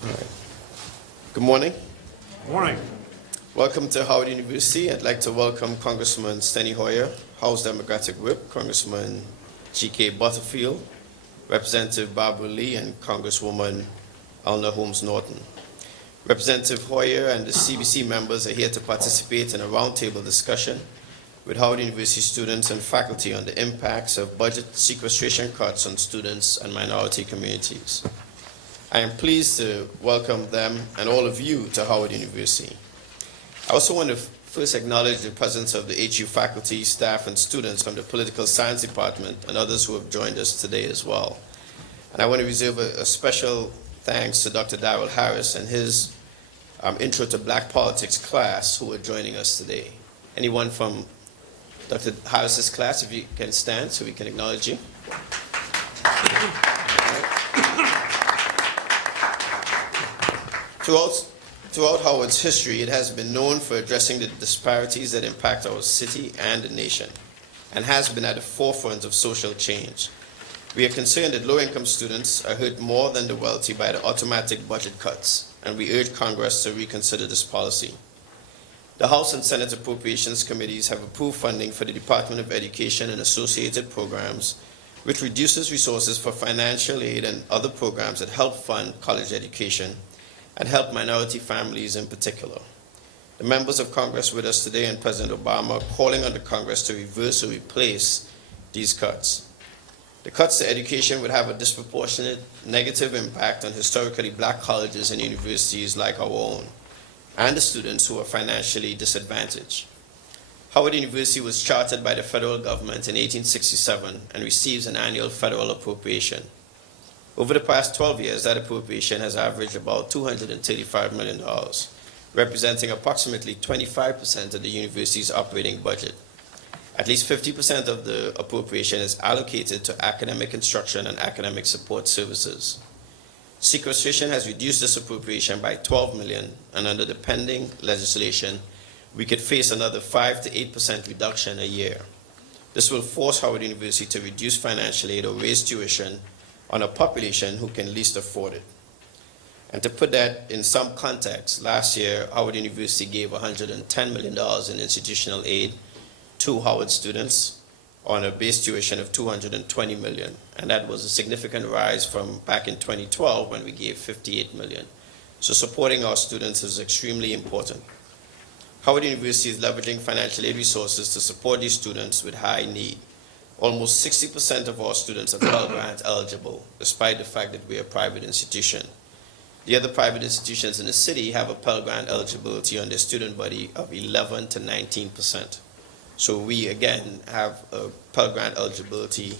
All right. Good morning. Morning. Welcome to Howard University. I'd like to welcome Congressman Steny Hoyer, House Democratic Whip, Congressman G.K. Butterfield, Representative Barbara Lee, and Congresswoman Elna Holmes Norton. Representative Hoyer and the CBC members are here to participate in a roundtable discussion with Howard University students and faculty on the impacts of budget sequestration cuts on students and minority communities. I am pleased to welcome them and all of you to Howard University. I also want to first acknowledge the presence of the HU faculty, staff, and students from the Political Science Department and others who have joined us today as well. And I want to reserve a special thanks to Dr. Darrell Harris and his Intro to Black Politics class who are joining us today. Anyone from Dr. Harris's class, if you can stand so we can acknowledge you. Throughout Howard's history, it has been known for addressing the disparities that impact our city and the nation, and has been at the forefront of social change. We are concerned that low-income students are hurt more than the wealthy by the automatic budget cuts, and we urge Congress to reconsider this policy. The House and Senate Appropriations Committees have approved funding for the Department of Education and associated programs, which reduces resources for financial aid and other programs that help fund college education and help minority families in particular. The members of Congress with us today and President Obama are calling on the Congress to reverse or replace these cuts. The cuts to education would have a disproportionate negative impact on historically black colleges and universities like our own, and the students who are financially disadvantaged. Howard University was chartered by the federal government in 1867 and receives an annual federal appropriation. Over the past 12 years, that appropriation has averaged about $235 million, representing approximately 25% of the university's operating budget. At least 50% of the appropriation is allocated to academic instruction and academic support services. Sequestration has reduced this appropriation by $12 million, and under the pending legislation, we could face another 5 to 8% reduction a year. This will force Howard University to reduce financial aid or raise tuition on a population who can least afford it. And to put that in some context, last year, Howard University gave $110 million in institutional aid to Howard students on a base tuition of $220 million. And that was a significant rise from back in 2012 when we gave $58 million. So supporting our students is extremely important. Howard University is leveraging financial aid resources to support these students with high need. Almost 60% of our students are Pell Grant eligible, despite the fact that we are a private institution. The other private institutions in the city have a Pell Grant eligibility on their student body of 11 to 19%. So we, again, have a Pell Grant eligibility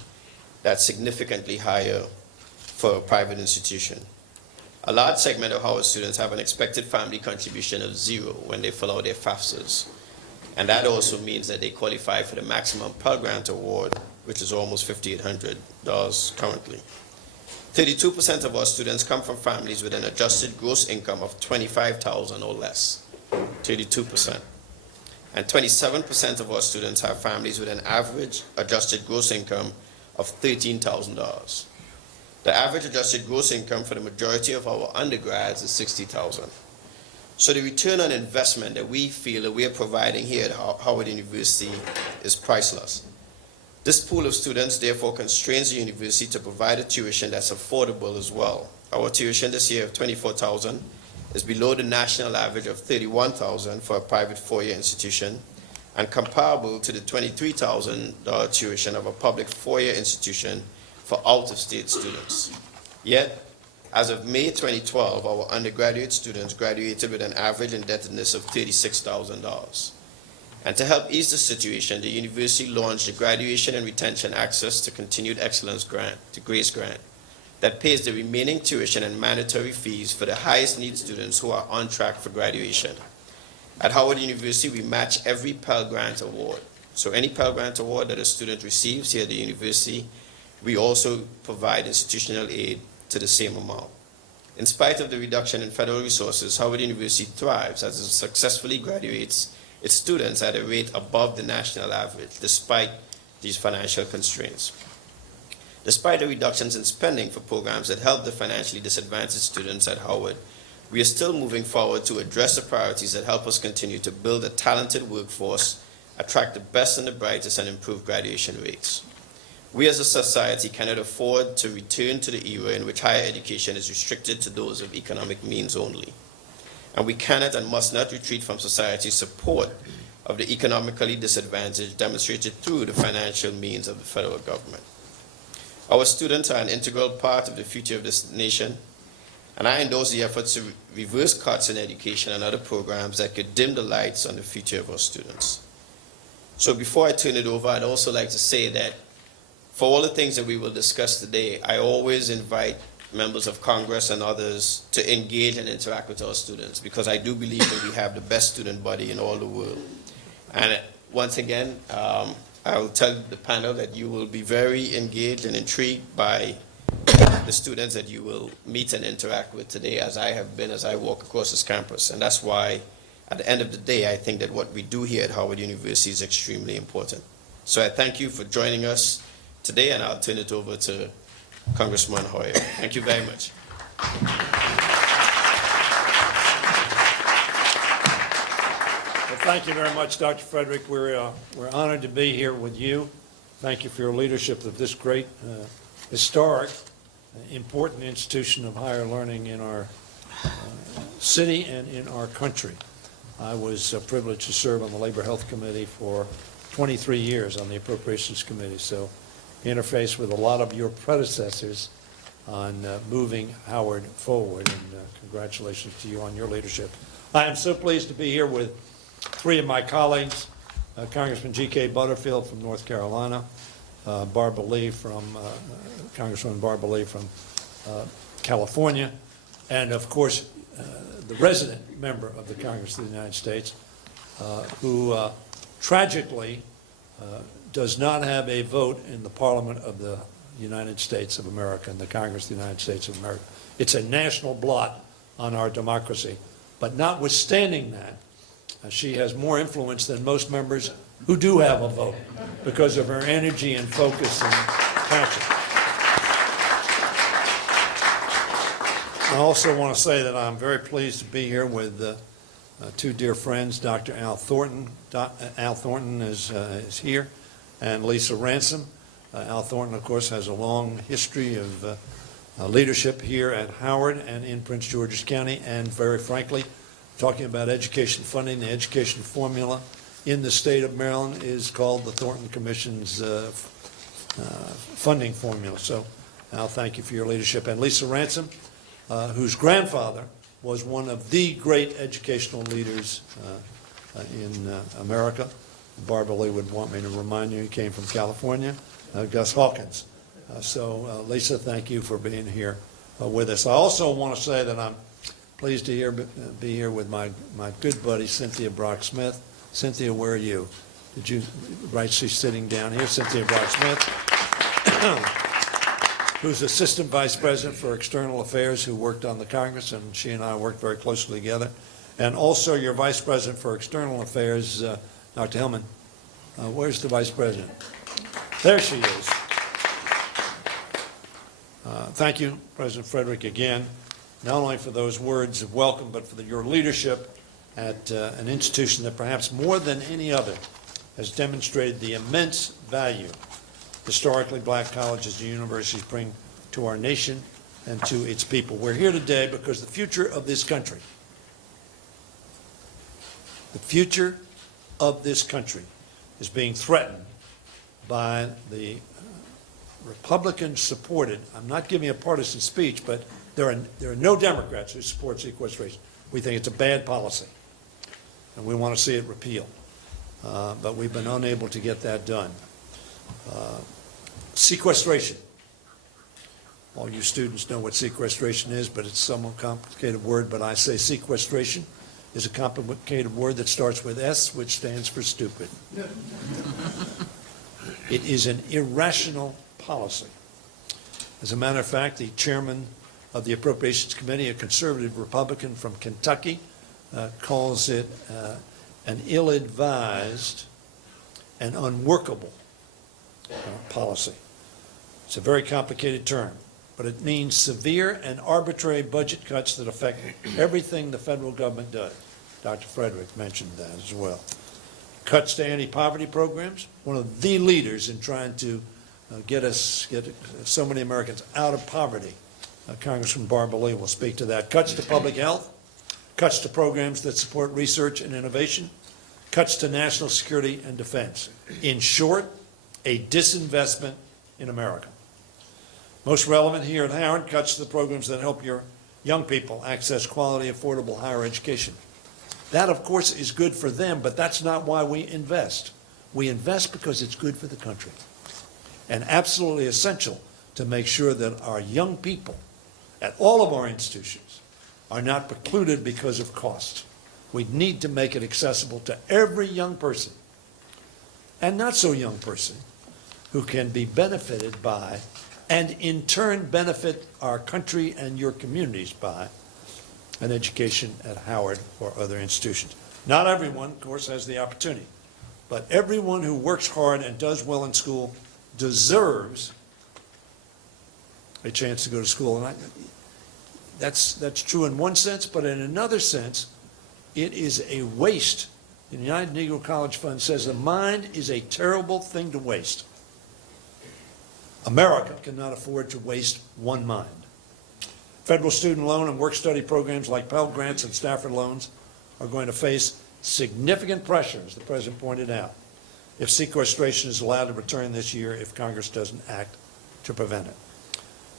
that's significantly higher for a private institution. A large segment of Howard students have an expected family contribution of 0 when they fill out their FAFSAs. And that also means that they qualify for the maximum Pell Grant award, which is almost $5,800 currently. 32% of our students come from families with an adjusted gross income of $25,000 or less. 32%. And 27% of our students have families with an average adjusted gross income of $13,000. The average adjusted gross income for the majority of our undergrads is $60,000. So the return on investment that we feel that we are providing here at Howard University is priceless. This pool of students therefore constrains the university to provide a tuition that's affordable as well. Our tuition this year of $24,000 is below the national average of $31,000 for a private four-year institution and comparable to the $23,000 tuition of a public four-year institution for out-of-state students. Yet, as of May 2012, our undergraduate students graduated with an average indebtedness of $36,000. And to help ease the situation, the university launched the Graduation and Retention Access to Continued Excellence Grant, the GRACE Grant, that pays the remaining tuition and mandatory fees for the highest need students who are on track for graduation. At Howard University, we match every Pell Grant award. So any Pell Grant award that a student receives here at the university, we also provide institutional aid to the same amount. In spite of the reduction in federal resources, Howard University thrives as it successfully graduates its students at a rate above the national average, despite these financial constraints. Despite the reductions in spending for programs that help the financially disadvantaged students at Howard, we are still moving forward to address the priorities that help us continue to build a talented workforce, attract the best and the brightest, and improve graduation rates. We as a society cannot afford to return to the era in which higher education is restricted to those of economic means only. And we cannot and must not retreat from society's support of the economically disadvantaged demonstrated through the financial means of the federal government. Our students are an integral part of the future of this nation, and I endorse the efforts to reverse cuts in education and other programs that could dim the lights on the future of our students. So before I turn it over, I'd also like to say that for all the things that we will discuss today, I always invite members of Congress and others to engage and interact with our students, because I do believe that we have the best student body in all the world. And once again, I will tell the panel that you will be very engaged and intrigued by the students that you will meet and interact with today, as I have been as I walk across this campus. And that's why, at the end of the day, I think that what we do here at Howard University is extremely important. So I thank you for joining us today, and I'll turn it over to Congressman Hoyer. Thank you very much. Well, thank you very much, Dr. Frederick. We're honored to be here with you. Thank you for your leadership of this great, historic, important institution of higher learning in our city and in our country. I was privileged to serve on the Labor Health Committee for 23 years on the Appropriations Committee, so interface with a lot of your predecessors on moving Howard forward, and congratulations to you on your leadership. I am so pleased to be here with three of my colleagues, Congressman G.K. Butterfield from North Carolina, Barbara Lee from, Congresswoman Barbara Lee from California, and of course, the resident member of the Congress of the United States, who tragically does not have a vote in the Parliament of the United States of America, and the Congress of the United States of America. It's a national blot on our democracy. But notwithstanding that, she has more influence than most members who do have a vote because of her energy and focus and passion. I also want to say that I'm very pleased to be here with two dear friends, Dr. Al Thornton. Al Thornton is here, and Lisa Ransom. Al Thornton, of course, has a long history of leadership here at Howard and in Prince George's County, and very frankly, talking about education funding, the education formula in the state of Maryland is called the Thornton Commission's funding formula. So, Al, thank you for your leadership. And Lisa Ransom, whose grandfather was one of the great educational leaders in America. Barbara Lee would want me to remind you, he came from California, Gus Hawkins. So, Lisa, thank you for being here with us. I also want to say that I'm pleased to be here with my good buddy, Cynthia Brock-Smith. Cynthia, where are you? Did you, right, she's sitting down here, Cynthia Brock-Smith, who's Assistant Vice President for External Affairs, who worked on the Congress, and she and I worked very closely together. And also your Vice President for External Affairs, Dr. Hillman. Where's the Vice President? There she is. Thank you, President Frederick, again, not only for those words of welcome, but for your leadership at an institution that perhaps more than any other has demonstrated the immense value historically black colleges and universities bring to our nation and to its people. We're here today because the future of this country, is being threatened by the Republican-supported, I'm not giving a partisan speech, but there are no Democrats who support sequestration. We think it's a bad policy, and we want to see it repealed. But we've been unable to get that done. Sequestration. All you students know what sequestration is, but it's a somewhat complicated word, but I say sequestration is a complicated word that starts with S, which stands for stupid. It is an irrational policy. As a matter of fact, the chairman of the Appropriations Committee, a conservative Republican from Kentucky, calls it an ill-advised and unworkable policy. It's a very complicated term, but it means severe and arbitrary budget cuts that affect everything the federal government does. Dr. Frederick mentioned that as well. Cuts to anti-poverty programs, one of the leaders in trying to get so many Americans out of poverty. Congressman Barbara Lee will speak to that. Cuts to public health, cuts to programs that support research and innovation, cuts to national security and defense. In short, a disinvestment in America. Most relevant here at Howard, cuts to the programs that help your young people access quality, affordable higher education. That, of course, is good for them, but that's not why we invest. We invest because it's good for the country and absolutely essential to make sure that our young people at all of our institutions are not precluded because of cost. We need to make it accessible to every young person and not so young person who can be benefited by and in turn benefit our country and your communities by an education at Howard or other institutions. Not everyone, of course, has the opportunity, but everyone who works hard and does well in school deserves a chance to go to school. And that's true in one sense, but in another sense, it is a waste. The United Negro College Fund says the mind is a terrible thing to waste. America cannot afford to waste one mind. Federal student loan and work-study programs like Pell Grants and Stafford loans are going to face significant pressure, as the President pointed out, if sequestration is allowed to return this year if Congress doesn't act to prevent it.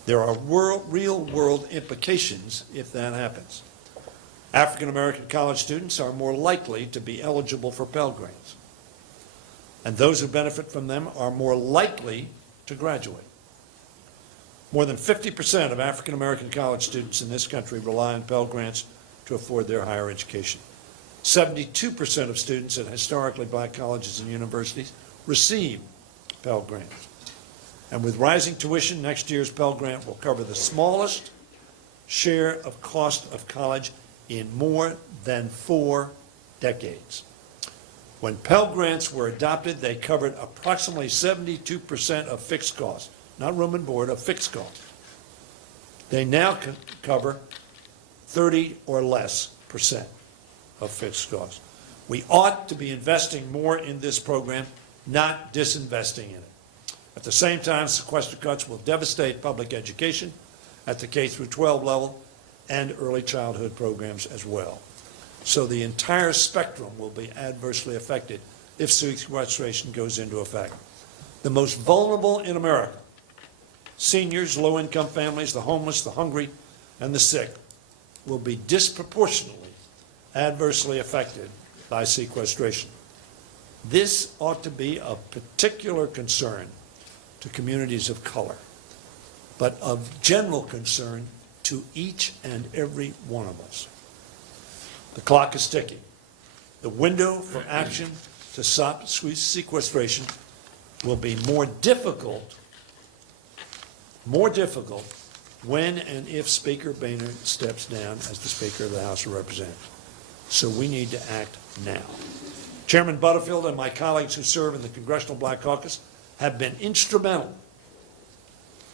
There are real-world implications if that happens. African-American college students are more likely to be eligible for Pell Grants, and those who benefit from them are more likely to graduate. More than 50% of African-American college students in this country rely on Pell Grants to afford their higher education. 72% of students at historically black colleges and universities receive Pell Grants. And with rising tuition, next year's Pell Grant will cover the smallest share of cost of college in more than 4 decades. When Pell Grants were adopted, they covered approximately 72% of fixed costs, not room and board, of fixed costs. They now cover 30 or less % of fixed costs. We ought to be investing more in this program, not disinvesting in it. At the same time, sequester cuts will devastate public education at the K-12 level and early childhood programs as well. So the entire spectrum will be adversely affected if sequestration goes into effect. The most vulnerable in America, seniors, low-income families, the homeless, the hungry, and the sick, will be disproportionately adversely affected by sequestration. This ought to be of particular concern to communities of color, but of general concern to each and every one of us. The clock is ticking. The window for action to stop sequestration will be more difficult when and if Speaker Boehner steps down as the Speaker of the House of Representatives. So we need to act now. Chairman Butterfield and my colleagues who serve in the Congressional Black Caucus have been instrumental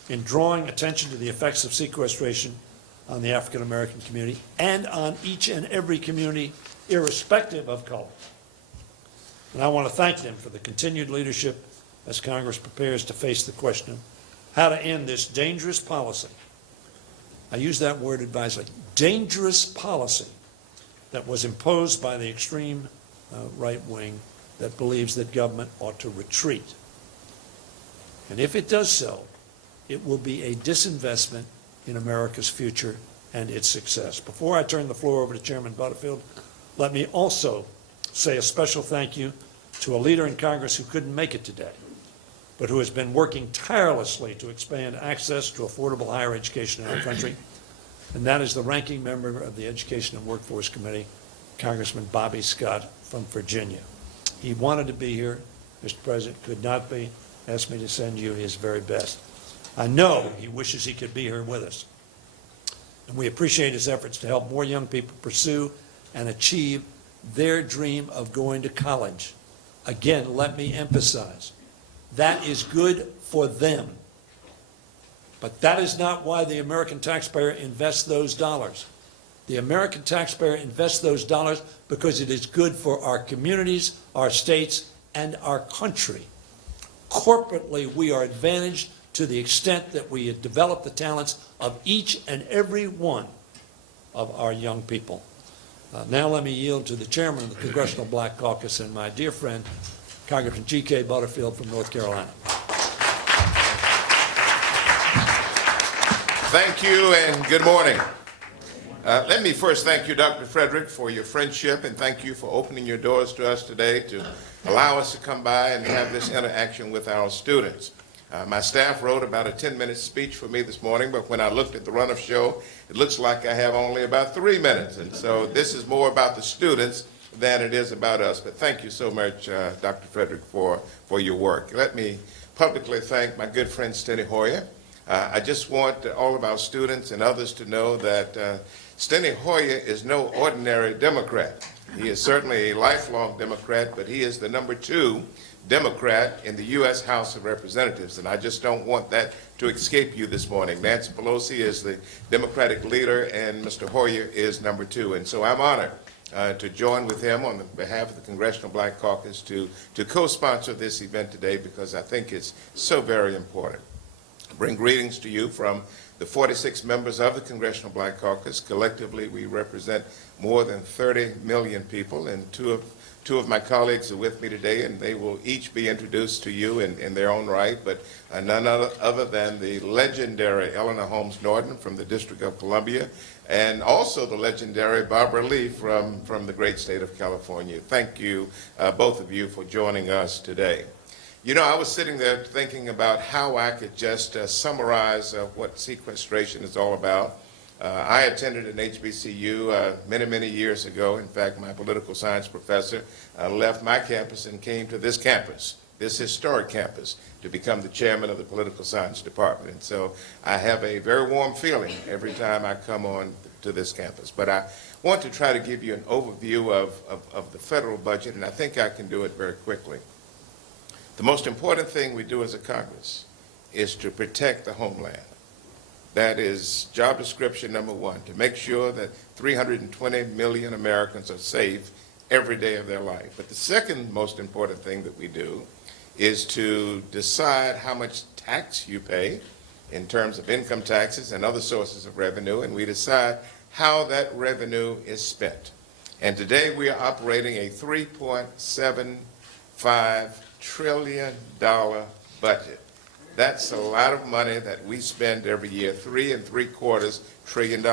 in drawing attention to the effects of sequestration on the African American community and on each and every community, irrespective of color. And I want to thank them for the continued leadership as Congress prepares to face the question of how to end this dangerous policy. I use that word advisedly, dangerous policy that was imposed by the extreme right wing that believes that government ought to retreat. And if it does so, it will be a disinvestment in America's future and its success. Before I turn the floor over to Chairman Butterfield, let me also say a special thank you to a leader in Congress who couldn't make it today, but who has been working tirelessly to expand access to affordable higher education in our country, and that is the ranking member of the Education and Workforce Committee, Congressman Bobby Scott from Virginia. He wanted to be here, Mr. President, could not be, asked me to send you his very best. I know he wishes he could be here with us, and we appreciate his efforts to help more young people pursue and achieve their dream of going to college. Again, let me emphasize, that is good for them. But that is not why the American taxpayer invests those dollars. The American taxpayer invests those dollars because it is good for our communities, our states, and our country. Corporately, we are advantaged to the extent that we develop the talents of each and every one of our young people. Now let me yield to the chairman of the Congressional Black Caucus and my dear friend, Congressman G.K. Butterfield from North Carolina. Thank you and good morning. Let me first thank you, Dr. Frederick, for your friendship, and thank you for opening your doors to us today to allow us to come by and have this interaction with our students. My staff wrote about a 10-minute speech for me this morning, but when I looked at the run of show, it looks like I have only about 3 minutes. And so this is more about the students than it is about us. But thank you so much, Dr. Frederick, for your work. Let me publicly thank my good friend Steny Hoyer. I just want all of our students and others to know that Steny Hoyer is no ordinary Democrat. He is certainly a lifelong Democrat, but he is the #2 Democrat in the U.S. House of Representatives, and I just don't want that to escape you this morning. Nancy Pelosi is the Democratic leader, and Mr. Hoyer is #2, and so I'm honored to join with him on behalf of the Congressional Black Caucus to co-sponsor this event today because I think it's so very important. I bring greetings to you from the 46 members of the Congressional Black Caucus. Collectively, we represent more than 30 million people, and two of my colleagues are with me today, and they will each be introduced to you in their own right, but none other than the legendary Eleanor Holmes Norton from the District of Columbia, and also the legendary Barbara Lee from the great state of California. Thank you, both of you, for joining us today. You know, I was sitting there thinking about how I could just summarize what sequestration is all about. I attended an HBCU many years ago. In fact, my political science professor left my campus and came to this campus, this historic campus, to become the chairman of the political science department. And so I have a very warm feeling every time I come on to this campus. But I want to try to give you an overview of the federal budget, and I think I can do it very quickly. The most important thing we do as a Congress is to protect the homeland. That is job description #1, to make sure that 320 million Americans are safe every day of their life. But the second most important thing that we do is to decide how much tax you pay in terms of income taxes and other sources of revenue, and we decide how that revenue is spent. And today we are operating a $3.75 trillion budget. That's a lot of money that we spend every year, $3.75 trillion.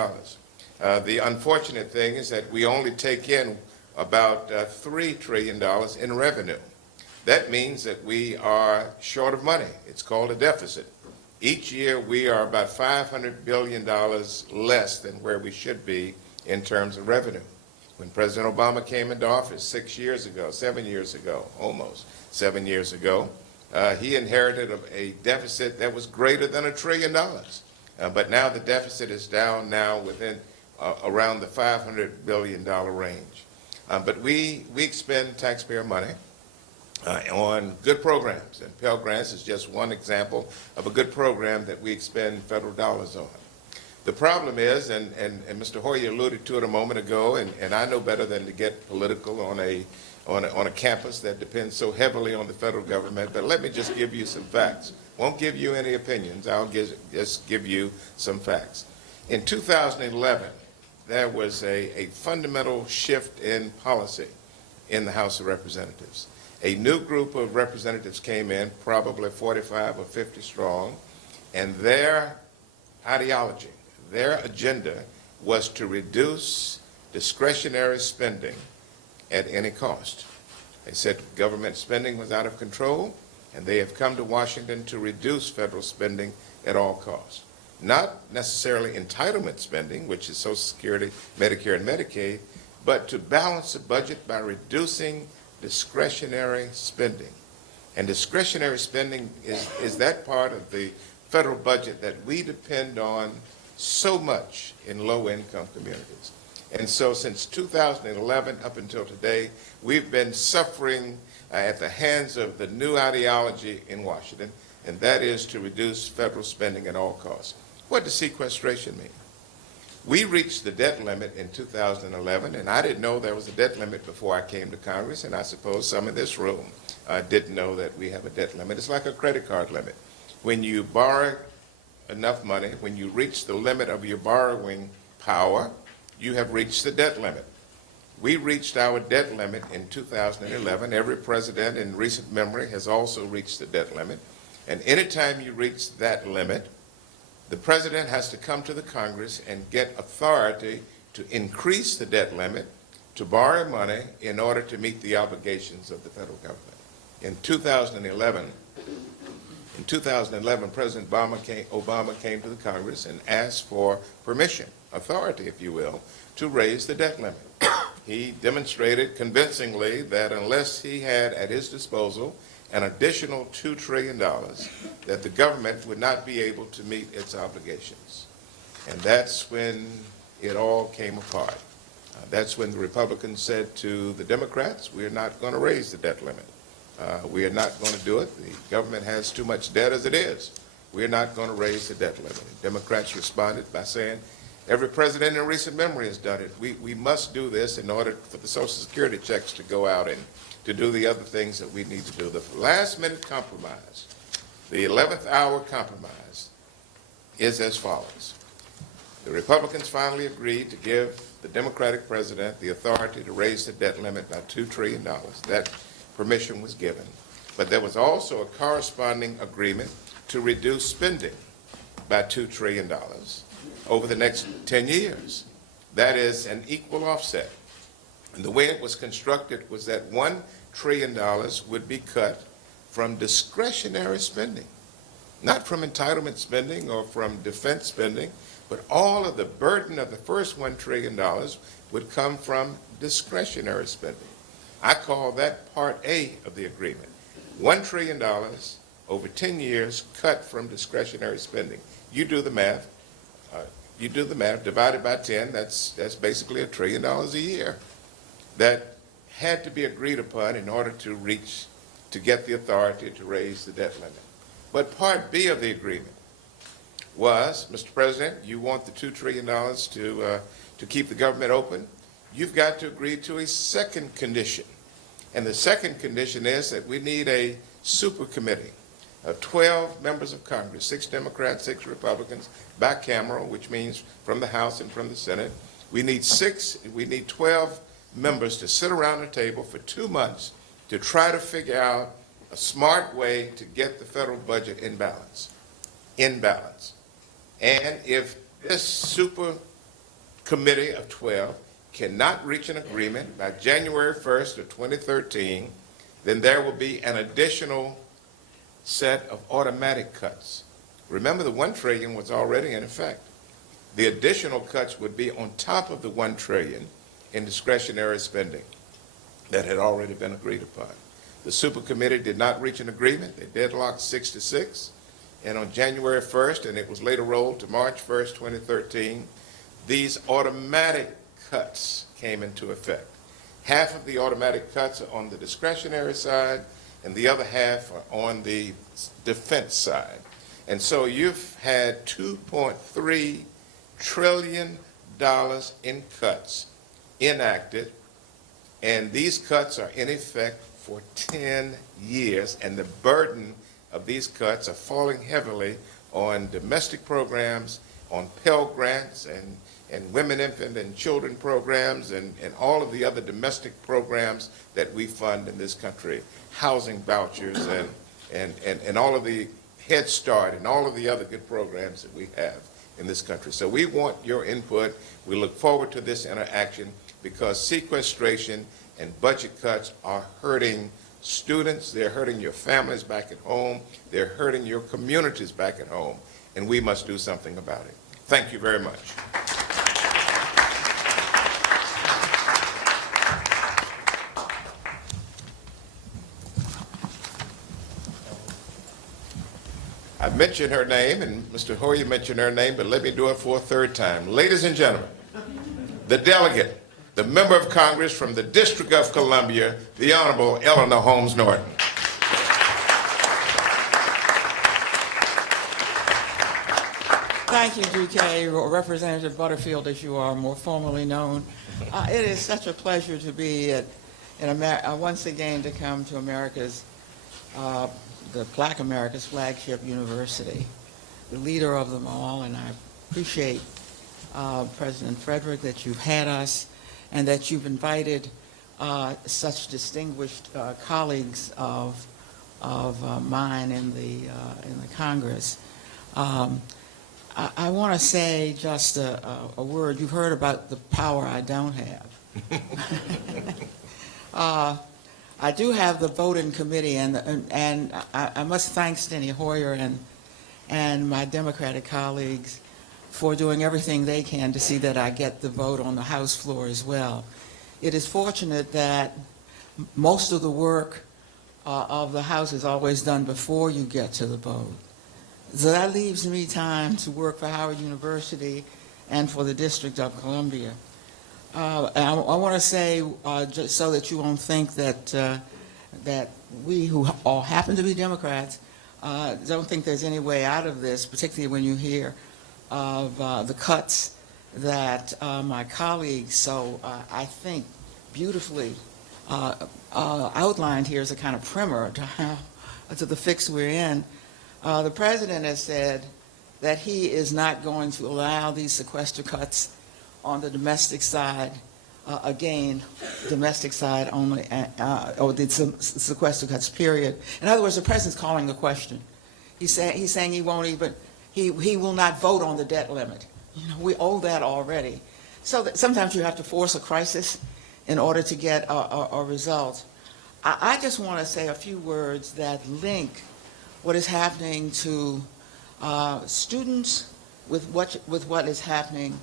The unfortunate thing is that we only take in about $3 trillion in revenue. That means that we are short of money. It's called a deficit. Each year we are about $500 billion less than where we should be in terms of revenue. When President Obama came into office 7 years ago, almost 7 years ago, he inherited a deficit that was greater than $1 trillion. But now the deficit is down now within around the $500 billion range. But we expend taxpayer money on good programs, and Pell Grants is just one example of a good program that we expend federal dollars on. The problem is, and Mr. Hoyer alluded to it a moment ago, and I know better than to get political on a campus that depends so heavily on the federal government, but let me just give you some facts. Won't give you any opinions, I'll just give you some facts. In 2011, there was a fundamental shift in policy in the House of Representatives. A new group of representatives came in, probably 45 or 50 strong, and their ideology, their agenda was to reduce discretionary spending at any cost. They said government spending was out of control, and they have come to Washington to reduce federal spending at all costs. Not necessarily entitlement spending, which is Social Security, Medicare, and Medicaid, but to balance the budget by reducing discretionary spending. And discretionary spending is that part of the federal budget that we depend on so much in low-income communities. And so since 2011 up until today, we've been suffering at the hands of the new ideology in Washington. and that is to reduce federal spending at all costs. What does sequestration mean? We reached the debt limit in 2011, and I didn't know there was a debt limit before I came to Congress, and I suppose some in this room didn't know that we have a debt limit. It's like a credit card limit. When you borrow enough money, when you reach the limit of your borrowing power, you have reached the debt limit. We reached our debt limit in 2011. Every president in recent memory has also reached the debt limit. And anytime you reach that limit, the president has to come to the Congress and get authority to increase the debt limit, to borrow money in order to meet the obligations of the federal government. In 2011, President Obama came to the Congress and asked for permission, authority, if you will, to raise the debt limit. He demonstrated convincingly that unless he had at his disposal an additional $2 trillion, that the government would not be able to meet its obligations. And that's when it all came apart. That's when the Republicans said to the Democrats, we're not going to raise the debt limit. We are not going to do it. The government has too much debt as it is. We're not going to raise the debt limit. And Democrats responded by saying, every president in recent memory has done it. We must do this in order for the Social Security checks to go out and to do the other things that we need to do. The last-minute compromise, the 11th hour compromise, is as follows. The Republicans finally agreed to give the Democratic president the authority to raise the debt limit by $2 trillion. That permission was given. But there was also a corresponding agreement to reduce spending by $2 trillion over the next 10 years. That is an equal offset. And the way it was constructed was that $1 trillion would be cut from discretionary spending, not from entitlement spending or from defense spending, but all of the burden of the first $1 trillion would come from discretionary spending. I call that Part A of the agreement. $1 trillion over 10 years cut from discretionary spending. You do the math. Divided by 10, that's basically $1 trillion a year. That had to be agreed upon in order to get the authority to raise the debt limit. But Part B of the agreement was, Mr. President, you want the $2 trillion to keep the government open, you've got to agree to a second condition. And the second condition is that we need a super committee of 12 members of Congress, 6 Democrats, 6 Republicans, bicameral, which means from the House and from the Senate. We need 12 members to sit around the table for 2 months to try to figure out a smart way to get the federal budget in balance. And if this super committee of 12 cannot reach an agreement by January 1st of 2013, then there will be an additional set of automatic cuts. Remember, the $1 trillion was already in effect. The additional cuts would be on top of the $1 trillion in discretionary spending that had already been agreed upon. The super committee did not reach an agreement. They deadlocked 6-6. And on January 1st, and it was later rolled to March 1st, 2013, these automatic cuts came into effect. Half of the automatic cuts are on the discretionary side, and the other half are on the defense side. And so you've had $2.3 trillion in cuts enacted, and these cuts are in effect for 10 years, and the burden of these cuts are falling heavily on domestic programs, on Pell Grants, and women, infant, and children programs, and all of the other domestic programs that we fund in this country, housing vouchers, and all of the Head Start, and all of the other good programs that we have in this country. So we want your input. We look forward to this interaction because sequestration and budget cuts are hurting students, they're hurting your families back at home, they're hurting your communities back at home, and we must do something about it. Thank you very much. I mentioned her name, and Mr. Hoyer mentioned her name, but let me do it for a third time. Ladies and gentlemen, the delegate, the member of Congress from the District of Columbia, the Honorable Eleanor Holmes Norton. Thank you, DK, or Representative Butterfield, as you are more formally known. It is such a pleasure to be once again to come to America's, the Black America's flagship university, the leader of them all, and I appreciate President Frederick that you've had us and that you've invited such distinguished colleagues of mine in the Congress. I want to say just a word. You've heard about the power I don't have. I do have the voting committee, and I must thank Steny Hoyer and my Democratic colleagues for doing everything they can to see that I get the vote on the House floor as well. It is fortunate that most of the work of the House is always done before you get to the vote. So that leaves me time to work for Howard University and for the District of Columbia. And I want to say, just so that you won't think that we who all happen to be Democrats don't think there's any way out of this, particularly when you hear of the cuts that my colleagues so I think beautifully outlined here as a kind of primer to the fix we're in. The president has said that he is not going to allow these sequester cuts on the domestic side, domestic side only, or the sequester cuts, period. In other words, the president's calling the question. He's saying he won't even, he will not vote on the debt limit. You know, we owe that already. So that sometimes you have to force a crisis in order to get a result. I just want to say a few words that link what is happening to students with what is happening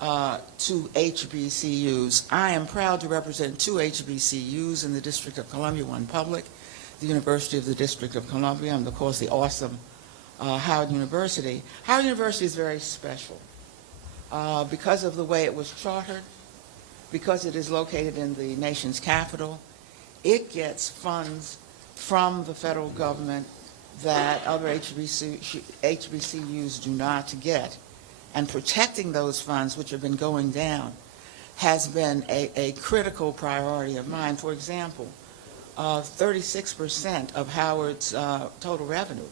to HBCUs. I am proud to represent 2 HBCUs in the District of Columbia, one public, the University of the District of Columbia, and of course the awesome Howard University. Howard University is very special because of the way it was chartered, because it is located in the nation's capital. It gets funds from the federal government that other HBCUs do not get. And protecting those funds, which have been going down, has been a critical priority of mine. For example, 36% of Howard's total revenue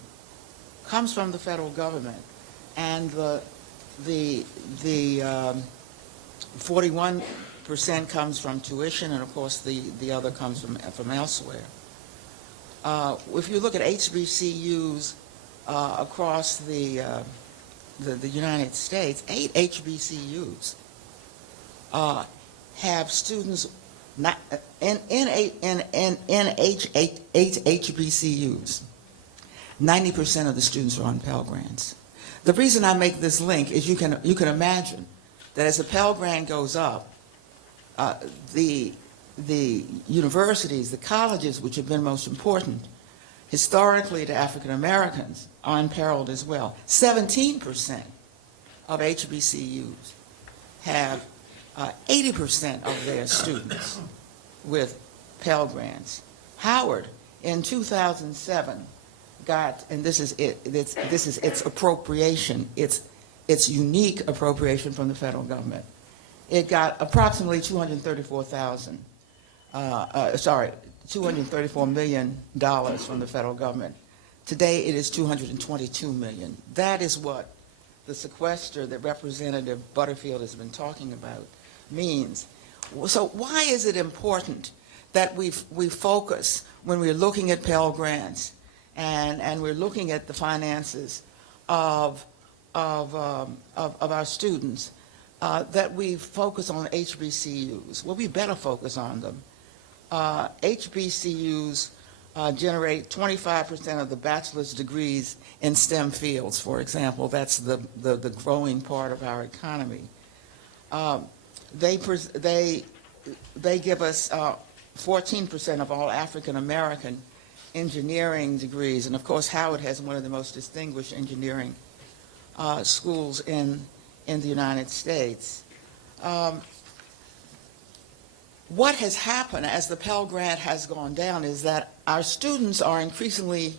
comes from the federal government, and the 41% comes from tuition, and of course the other comes from elsewhere. If you look at HBCUs across the United States, 8 HBCUs have students not in 8 HBCUs. 90% of the students are on Pell Grants. The reason I make this link is you can imagine that as the Pell Grant goes up, the universities, the colleges, which have been most important historically to African Americans, are imperiled as well. 17% of HBCUs have 80% of their students with Pell Grants. Howard, in 2007, got, and this is its appropriation, its unique appropriation from the federal government. It got approximately $234 million from the federal government. Today it is $222 million. That is what the sequester that Representative Butterfield has been talking about means. So why is it important that we focus when we're looking at Pell Grants and we're looking at the finances of our students, that we focus on HBCUs? Well, we better focus on them. HBCUs generate 25% of the bachelor's degrees in STEM fields, for example. That's the growing part of our economy. They give us 14% of all African American engineering degrees, and of course Howard has one of the most distinguished engineering schools in the United States. What has happened as the Pell Grant has gone down is that our students are increasingly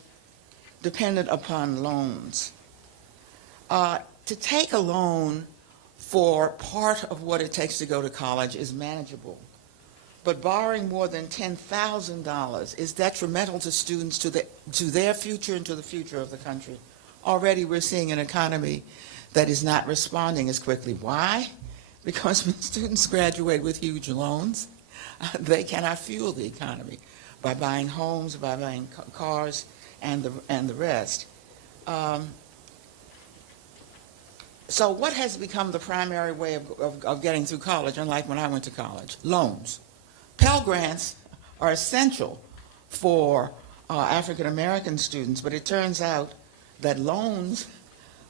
dependent upon loans. to take a loan for part of what it takes to go to college is manageable. But borrowing more than $10,000 is detrimental to students, to their future and to the future of the country. Already we're seeing an economy that is not responding as quickly. Why? Because when students graduate with huge loans, they cannot fuel the economy by buying homes, by buying cars, and the rest. So what has become the primary way of getting through college, unlike when I went to college? Loans. Pell Grants are essential for African American students, but it turns out that loans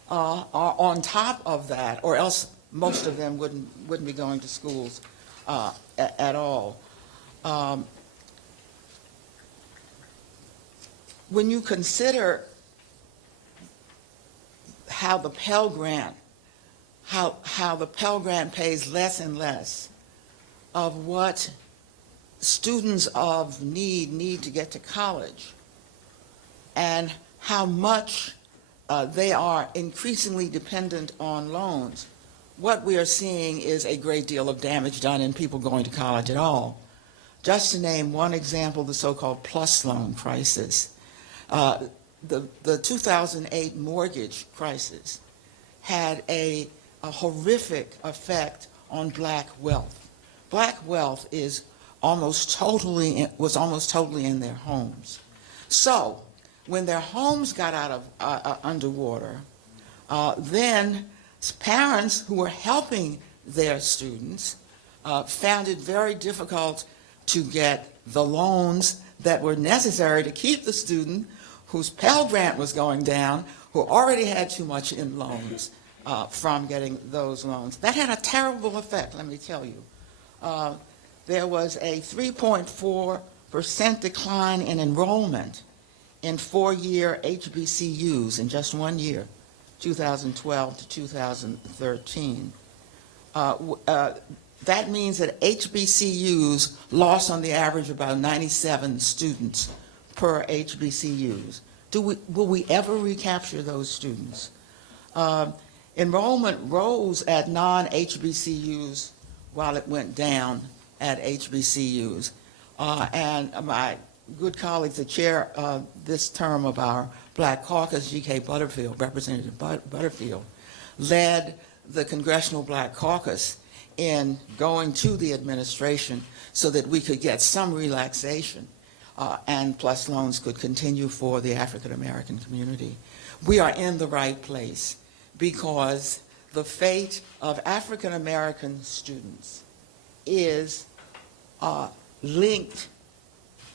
are on top of that, or else most of them wouldn't be going to schools at all. When you consider how the Pell Grant pays less and less of what students of need to get to college, and how much they are increasingly dependent on loans, what we are seeing is a great deal of damage done in people going to college at all. Just to name one example, the so-called PLUS loan crisis. The 2008 mortgage crisis had a horrific effect on black wealth. Black wealth was almost totally in their homes. So when their homes got out of underwater, then parents who were helping their students found it very difficult to get the loans that were necessary to keep the student whose Pell Grant was going down, who already had too much in loans, from getting those loans. That had a terrible effect, let me tell you. There was a 3.4% decline in enrollment in four-year HBCUs in just 1 year, 2012 to 2013. That means that HBCUs lost on the average about 97 students per HBCUs. Will we ever recapture those students? Enrollment rose at non-HBCUs while it went down at HBCUs. And my good colleague, the chair this term of our Black Caucus, G.K. Butterfield, Representative Butterfield, led the Congressional Black Caucus in going to the administration so that we could get some relaxation and PLUS loans could continue for the African American community. We are in the right place because the fate of African American students is linked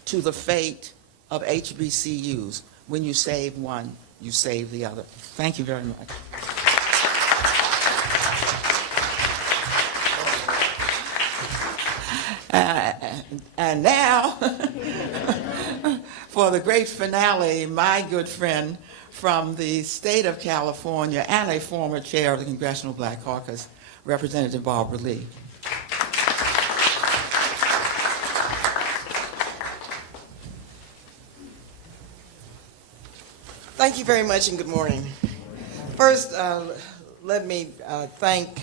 to the fate of HBCUs. When you save one, you save the other. Thank you very much. And now, for the great finale, my good friend from the state of California and a former chair of the Congressional Black Caucus, Representative Barbara Lee. Thank you very much and good morning. First, let me thank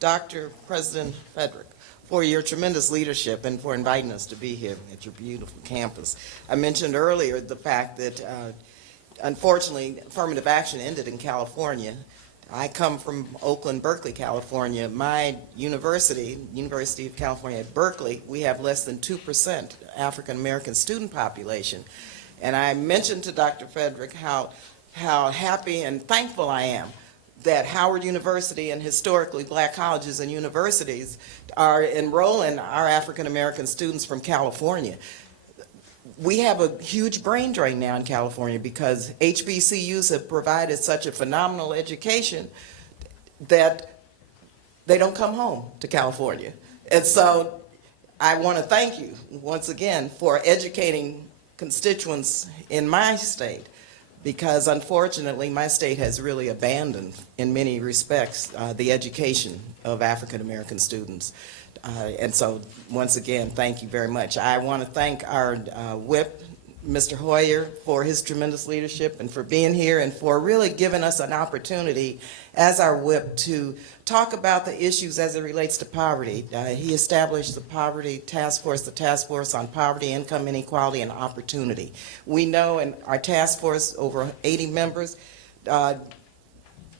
Dr. President Frederick for your tremendous leadership and for inviting us to be here at your beautiful campus. I mentioned earlier the fact that unfortunately affirmative action ended in California. I come from Oakland, Berkeley, California. My university, University of California at Berkeley, we have less than 2% African American student population. And I mentioned to Dr. Frederick how happy and thankful I am that Howard University and historically black colleges and universities are enrolling our African American students from California. We have a huge brain drain now in California because HBCUs have provided such a phenomenal education that they don't come home to California. And so I want to thank you once again for educating constituents in my state, because unfortunately my state has really abandoned in many respects the education of African American students. And so once again, thank you very much. I want to thank our whip, Mr. Hoyer for his tremendous leadership and for being here and for really giving us an opportunity as our whip to talk about the issues as it relates to poverty. He established the Poverty Task Force, the Task Force on Poverty, Income Inequality, and Opportunity. We know in our task force, over 80 members,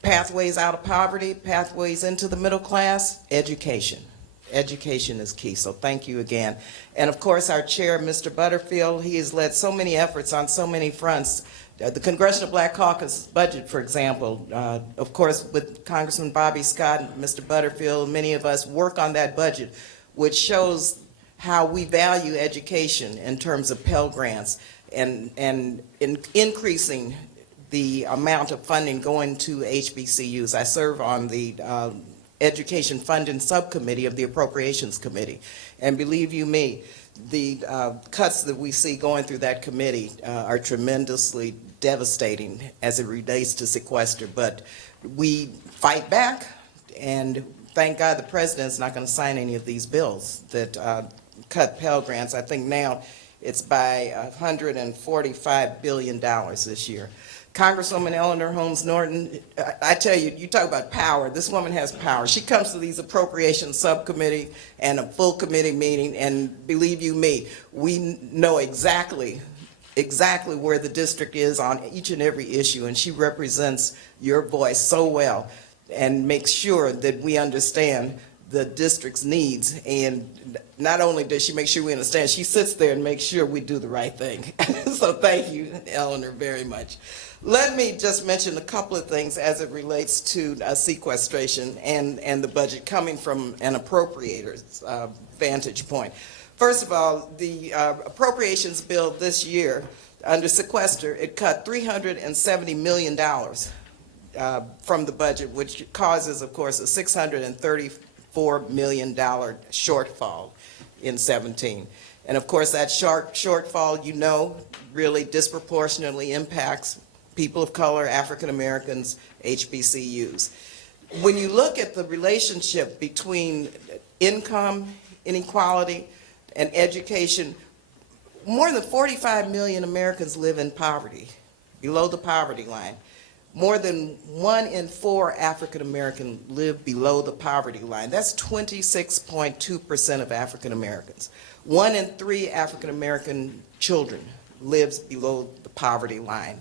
pathways out of poverty, pathways into the middle class, education. Education is key, so thank you again. And of course, our chair, Mr. Butterfield, he has led so many efforts on so many fronts. The Congressional Black Caucus budget, for example, of course, with Congressman Bobby Scott and Mr. Butterfield, many of us work on that budget, which shows how we value education in terms of Pell Grants and in increasing the amount of funding going to HBCUs. I serve on the Education Funding Subcommittee of the Appropriations Committee. And believe you me, the cuts that we see going through that committee are tremendously devastating as it relates to sequester. But we fight back, and thank God the president's not going to sign any of these bills that cut Pell Grants. I think now it's by $145 billion this year. Congresswoman Eleanor Holmes Norton, I tell you, you talk about power. This woman has power. She comes to these appropriations subcommittee and a full committee meeting, and believe you me, we know exactly where the district is on each and every issue, and she represents your voice so well and makes sure that we understand the district's needs. And not only does she make sure we understand, she sits there and makes sure we do the right thing. So thank you, Eleanor, very much. Let me just mention a couple of things as it relates to sequestration and the budget coming from an appropriator's vantage point. First of all, the appropriations bill this year under sequester, it cut $370 million from the budget, which causes, of course, a $634 million shortfall in 17. And of course, that shortfall, you know, really disproportionately impacts people of color, African Americans, HBCUs. When you look at the relationship between income inequality and education, more than 45 million Americans live in poverty, below the poverty line. More than 1 in 4 African Americans live below the poverty line. That's 26.2% of African Americans. 1 in 3 African American children lives below the poverty line.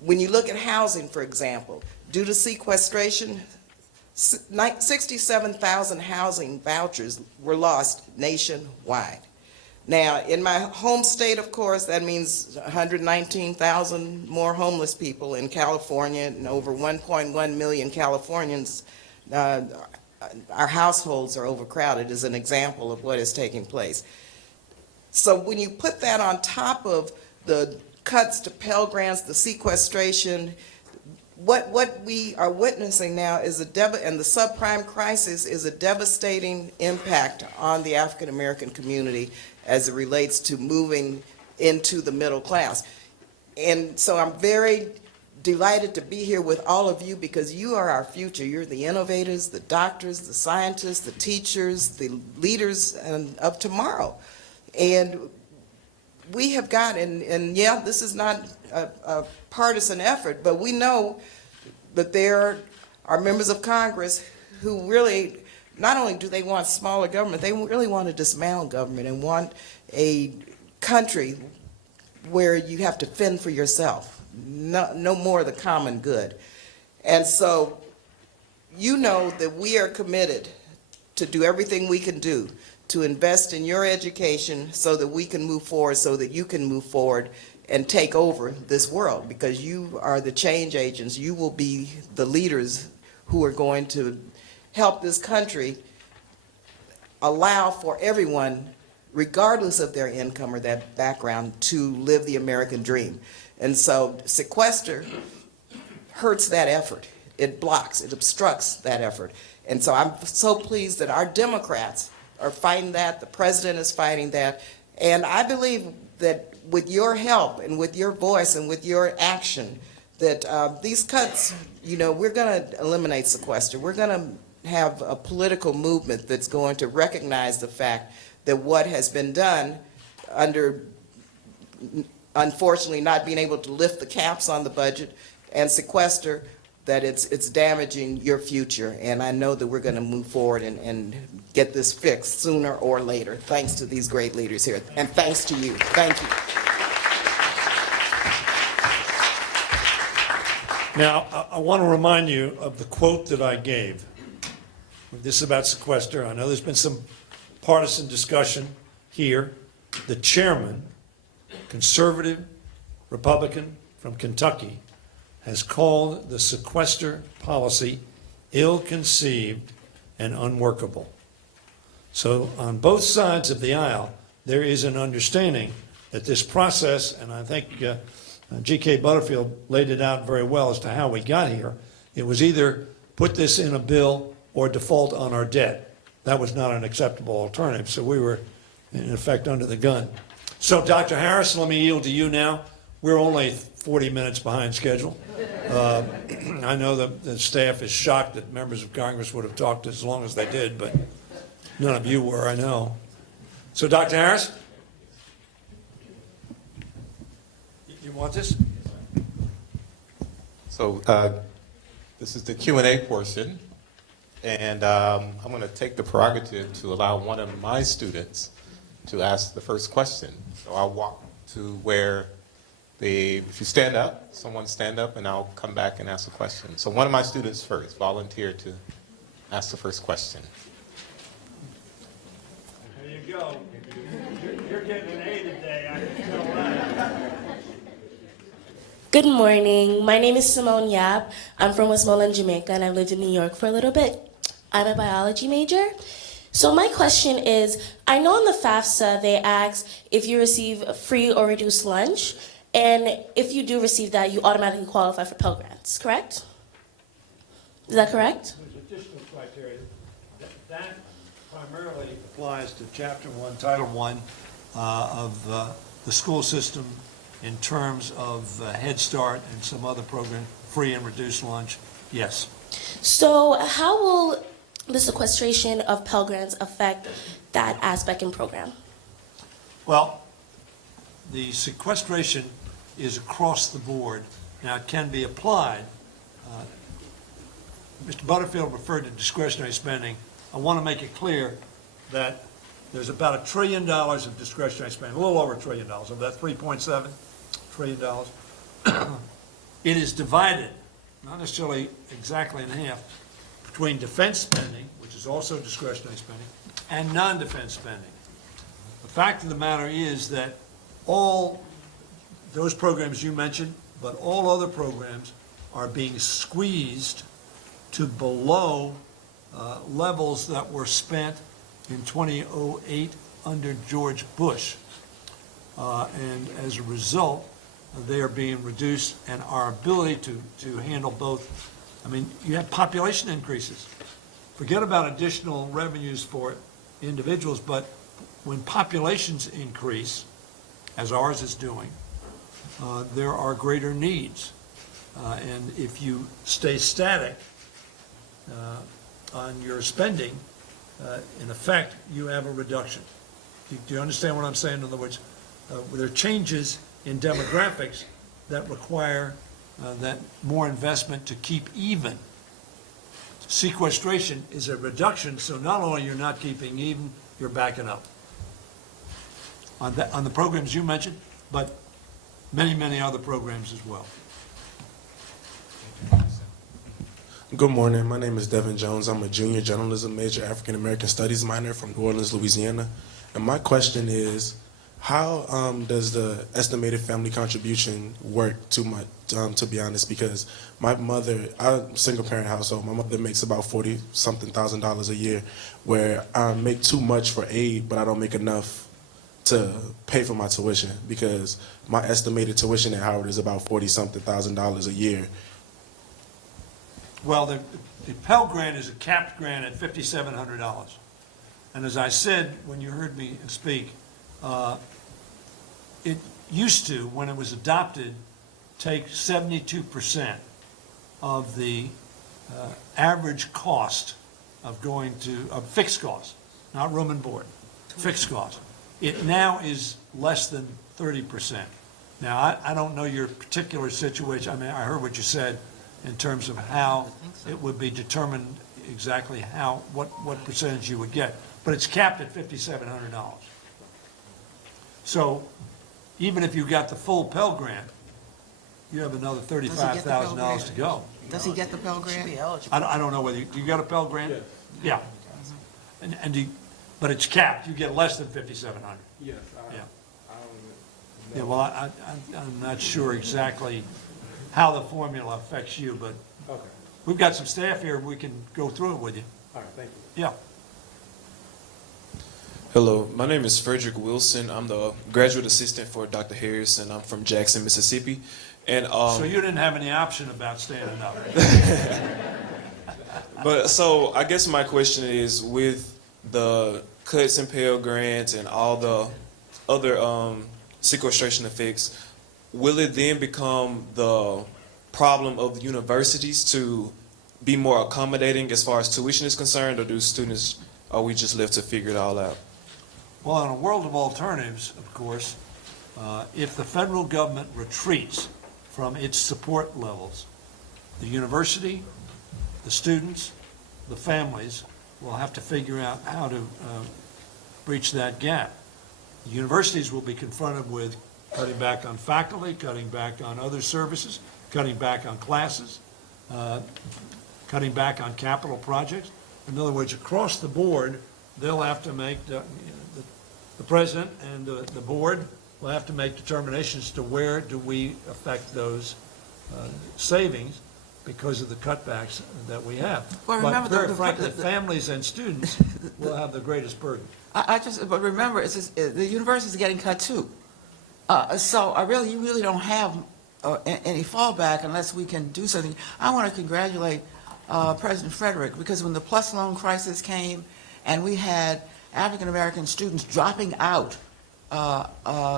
When you look at housing, for example, due to sequestration, 67,000 housing vouchers were lost nationwide. Now, in my home state, of course, that means 119,000 more homeless people in California, and over 1.1 million Californians, our households are overcrowded, as an example of what is taking place. So when you put that on top of the cuts to Pell Grants, the sequestration, what we are witnessing now is and the subprime crisis is a devastating impact on the African American community as it relates to moving into the middle class. And so I'm very delighted to be here with all of you because you are our future. You're the innovators, the doctors, the scientists, the teachers, the leaders of tomorrow. And we have got, and yeah, this is not a partisan effort, but we know that there are members of Congress who really, not only do they want smaller government, they really want to dismantle government and want a country where you have to fend for yourself, no more of the common good. And so you know that we are committed to do everything we can do to invest in your education so that we can move forward, so that you can move forward and take over this world, because you are the change agents. You will be the leaders who are going to help this country allow for everyone, regardless of their income or their background, to live the American dream. And so sequester hurts that effort. It blocks, it obstructs that effort. And so I'm so pleased that our Democrats are fighting that, the president is fighting that, and I believe that with your help and with your voice and with your action, that these cuts, you know, we're going to eliminate sequester. We're going to have a political movement that's going to recognize the fact that what has been done under unfortunately not being able to lift the caps on the budget, and Sequester, that it's damaging your future. And I know that we're going to move forward and get this fixed sooner or later, thanks to these great leaders here. And thanks to you. Thank you. Now, I want to remind you of the quote that I gave. This is about Sequester. I know there's been some partisan discussion here. The chairman, conservative Republican from Kentucky, has called the Sequester policy ill-conceived and unworkable. So on both sides of the aisle, there is an understanding that this process, and I think G.K. Butterfield laid it out very well as to how we got here. It was either put this in a bill or default on our debt. That was not an acceptable alternative, so we were, in effect, under the gun. So, Dr. Harris, let me yield to you now. We're only 40 minutes behind schedule. I know that the staff is shocked that members of Congress would have talked as long as they did, but none of you were, I know. So, Dr. Harris? You want this? So this is the Q&A portion, and I'm going to take the prerogative to allow one of my students to ask the first question. So I'll walk to where if you stand up, someone stand up, and I'll come back and ask a question. So one of my students first, volunteer to ask the first question. There you go. You're getting an A today, I can tell that. Good morning. My name is Simone Yap. I'm from Westmoreland, Jamaica, and I've lived in New York for a little bit. I'm a biology major. So my question is, I know in the FAFSA they ask if you receive free or reduced lunch, and if you do receive that, you automatically qualify for Pell Grants, correct? Is that correct? There's additional criteria. That primarily applies to Chapter 1, Title 1 of the school system in terms of Head Start and some other program, free and reduced lunch, yes. So how will the sequestration of Pell Grants affect that aspect and program? Well, the sequestration is across the board. Now, it can be applied. Mr. Butterfield referred to discretionary spending. I want to make it clear that there's about $1 trillion of discretionary spending, a little over $1 trillion, of that $3.7 trillion. It is divided, not necessarily exactly in half, between defense spending, which is also discretionary spending, and non-defense spending. The fact of the matter is that all those programs you mentioned, but all other programs are being squeezed to below levels that were spent in 2008 under George Bush. And as a result, they are being reduced, and our ability to handle both. I mean, you have population increases. Forget about additional revenues for individuals, but when populations increase, as ours is doing, there are greater needs. And if you stay static on your spending, in effect, you have a reduction. Do you understand what I'm saying? In other words, there are changes in demographics that require that more investment to keep even. Sequestration is a reduction, so not only you're not keeping even, you're backing up. On the programs you mentioned, but many, many other programs as well. Good morning. My name is Devin Jones. I'm a junior journalism major, African American Studies minor from New Orleans, Louisiana. And my question is, how does the estimated family contribution work to be honest? Because my mother, I'm a single parent household. My mother makes about $40-something thousand a year, where I make too much for aid, but I don't make enough to pay for my tuition, because my estimated tuition at Howard is about $40-something thousand a year. Well, the Pell Grant is a capped grant at $5,700. And as I said when you heard me speak, it used to, when it was adopted, take 72% of the average cost of going to, fixed cost, not room and board, fixed cost. It now is less than 30%. Now, I don't know your particular situation. I mean, I heard what you said in terms of how it would be determined exactly what percentage you would get, but it's capped at $5,700. So even if you got the full Pell Grant, you have another $35,000 to go. Does he get the Pell Grant? I don't know whether, do you got a Pell Grant? Yeah. But it's capped, you get less than 5,700. Yes. Yeah. Yeah, well, I'm not sure exactly how the formula affects you, but Okay. we've got some staff here, we can go through it with you. All right, thank you. Yeah. Hello, my name is Frederick Wilson. I'm the graduate assistant for Dr. Harris, and I'm from Jackson, Mississippi. And So you didn't have any option about standing up. but so I guess my question is, with the cuts in Pell Grants and all the other sequestration effects, will it then become the problem of the universities to be more accommodating as far as tuition is concerned, or are we just left to figure it all out? Well, in a world of alternatives, of course, if the federal government retreats from its support levels, the university, the students, the families will have to figure out how to breach that gap. The universities will be confronted with cutting back on faculty, cutting back on other services, cutting back on classes, cutting back on capital projects. In other words, across the board, they'll have to make, the president and the board will have to make determinations to where do we affect those savings because of the cutbacks that we have. Well, remember, but very frankly, families and students will have the greatest burden. But remember, the university is getting cut too. So you really don't have any fallback unless we can do something. I want to congratulate President Frederick, because when the PLUS loan crisis came and we had African-American students dropping out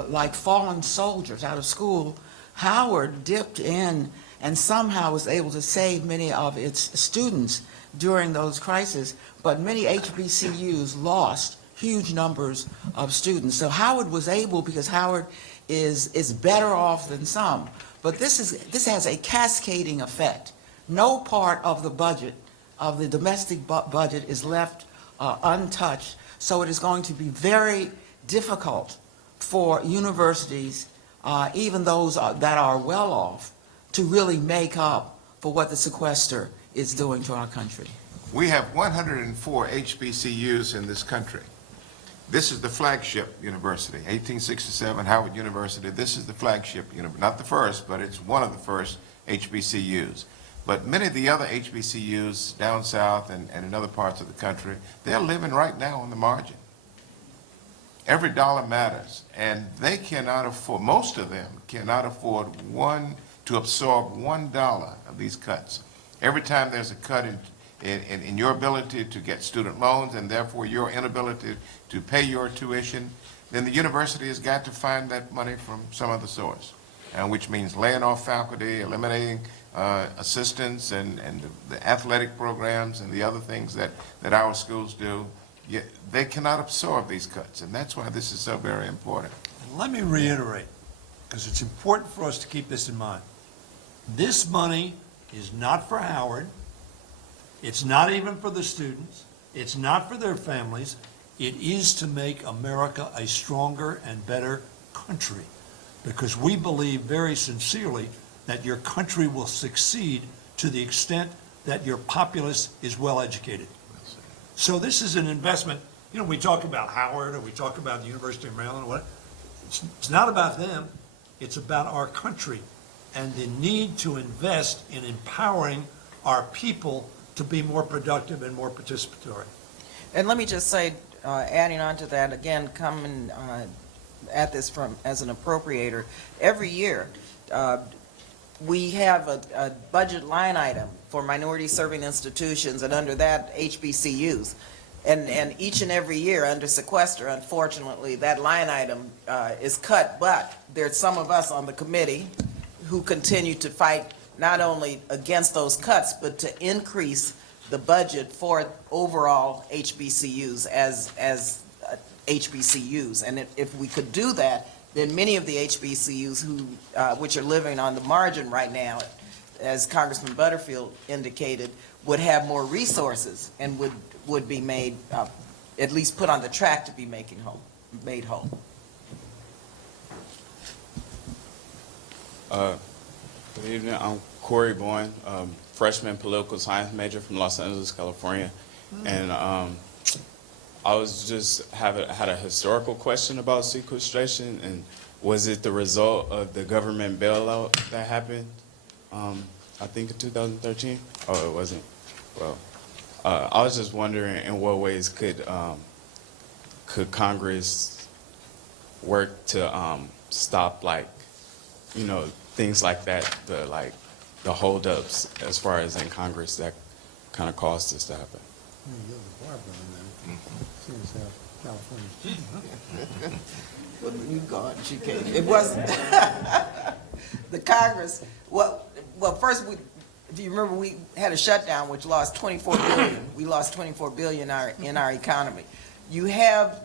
like fallen soldiers out of school, Howard dipped in and somehow was able to save many of its students during those crises, but many HBCUs lost huge numbers of students. So Howard was able, because Howard is better off than some, but this has a cascading effect. No part of the budget, of the domestic budget, is left untouched, so it is going to be very difficult for universities, even those that are well off, to really make up for what the sequester is doing to our country. We have 104 HBCUs in this country. This is the flagship university, 1867 Howard University. This is the flagship, not the first, but it's one of the first HBCUs. But many of the other HBCUs down south and in other parts of the country, they're living right now on the margin. Every dollar matters, and they cannot afford, most of them cannot afford to absorb $1 of these cuts. Every time there's a cut in your ability to get student loans, and therefore your inability to pay your tuition, then the university has got to find that money from some other source, which means laying off faculty, eliminating assistants and the athletic programs and the other things that our schools do. They cannot absorb these cuts, and that's why this is so very important. And let me reiterate, because it's important for us to keep this in mind. This money is not for Howard. It's not even for the students. It's not for their families. It is to make America a stronger and better country, because we believe very sincerely that your country will succeed to the extent that your populace is well educated. So this is an investment. We talk about Howard, or we talk about the University of Maryland, or what. It's not about them. It's about our country and the need to invest in empowering our people to be more productive and more participatory. And let me just say, adding on to that, again, coming at this as an appropriator, every year we have a budget line item for minority serving institutions, and under that, HBCUs. And each and every year under sequester, unfortunately, that line item is cut, but there's some of us on the committee who continue to fight not only against those cuts, but to increase the budget for overall HBCUs as HBCUs. And if we could do that, then many of the HBCUs which are living on the margin right now, as Congressman Butterfield indicated, would have more resources and would be made, at least put on the track to be made whole. Good evening. I'm Corey Boyne, freshman political science major from Los Angeles, California, and I was just had a historical question about sequestration, and was it the result of the government bailout that happened? I think in 2013. Oh, it wasn't. Well, I was just wondering in what ways could Congress work to stop, like, you know, things like that, the holdups as far as in Congress that kind of caused this to happen. Well, you gone, she came. It wasn't the Congress. Well, first, if you remember, we had a shutdown which lost 24 billion. We lost 24 billion in our economy. You have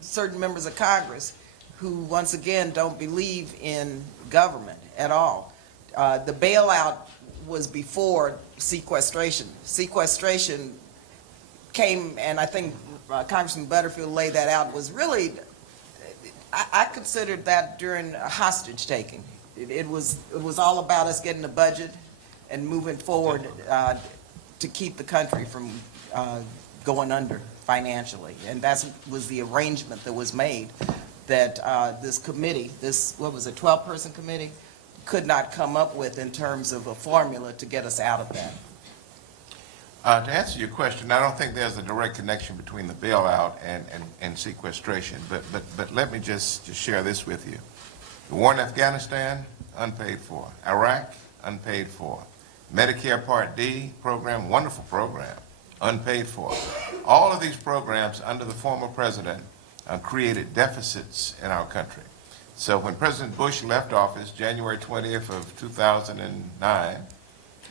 certain members of Congress who, once again, don't believe in government at all. The bailout was before sequestration. Sequestration came, and I think Congressman Butterfield laid that out, was really, I considered that during a hostage taking. It was all about us getting a budget and moving forward to keep the country from going under financially. And that was the arrangement that was made, that this committee, what was it, 12-person committee, could not come up with in terms of a formula to get us out of that. To answer your question, I don't think there's a direct connection between the bailout and sequestration, but let me just share this with you. The war in Afghanistan, unpaid for. Iraq, unpaid for. Medicare Part D program, wonderful program, unpaid for. All of these programs under the former president created deficits in our country. So when President Bush left office, January 20th of 2009,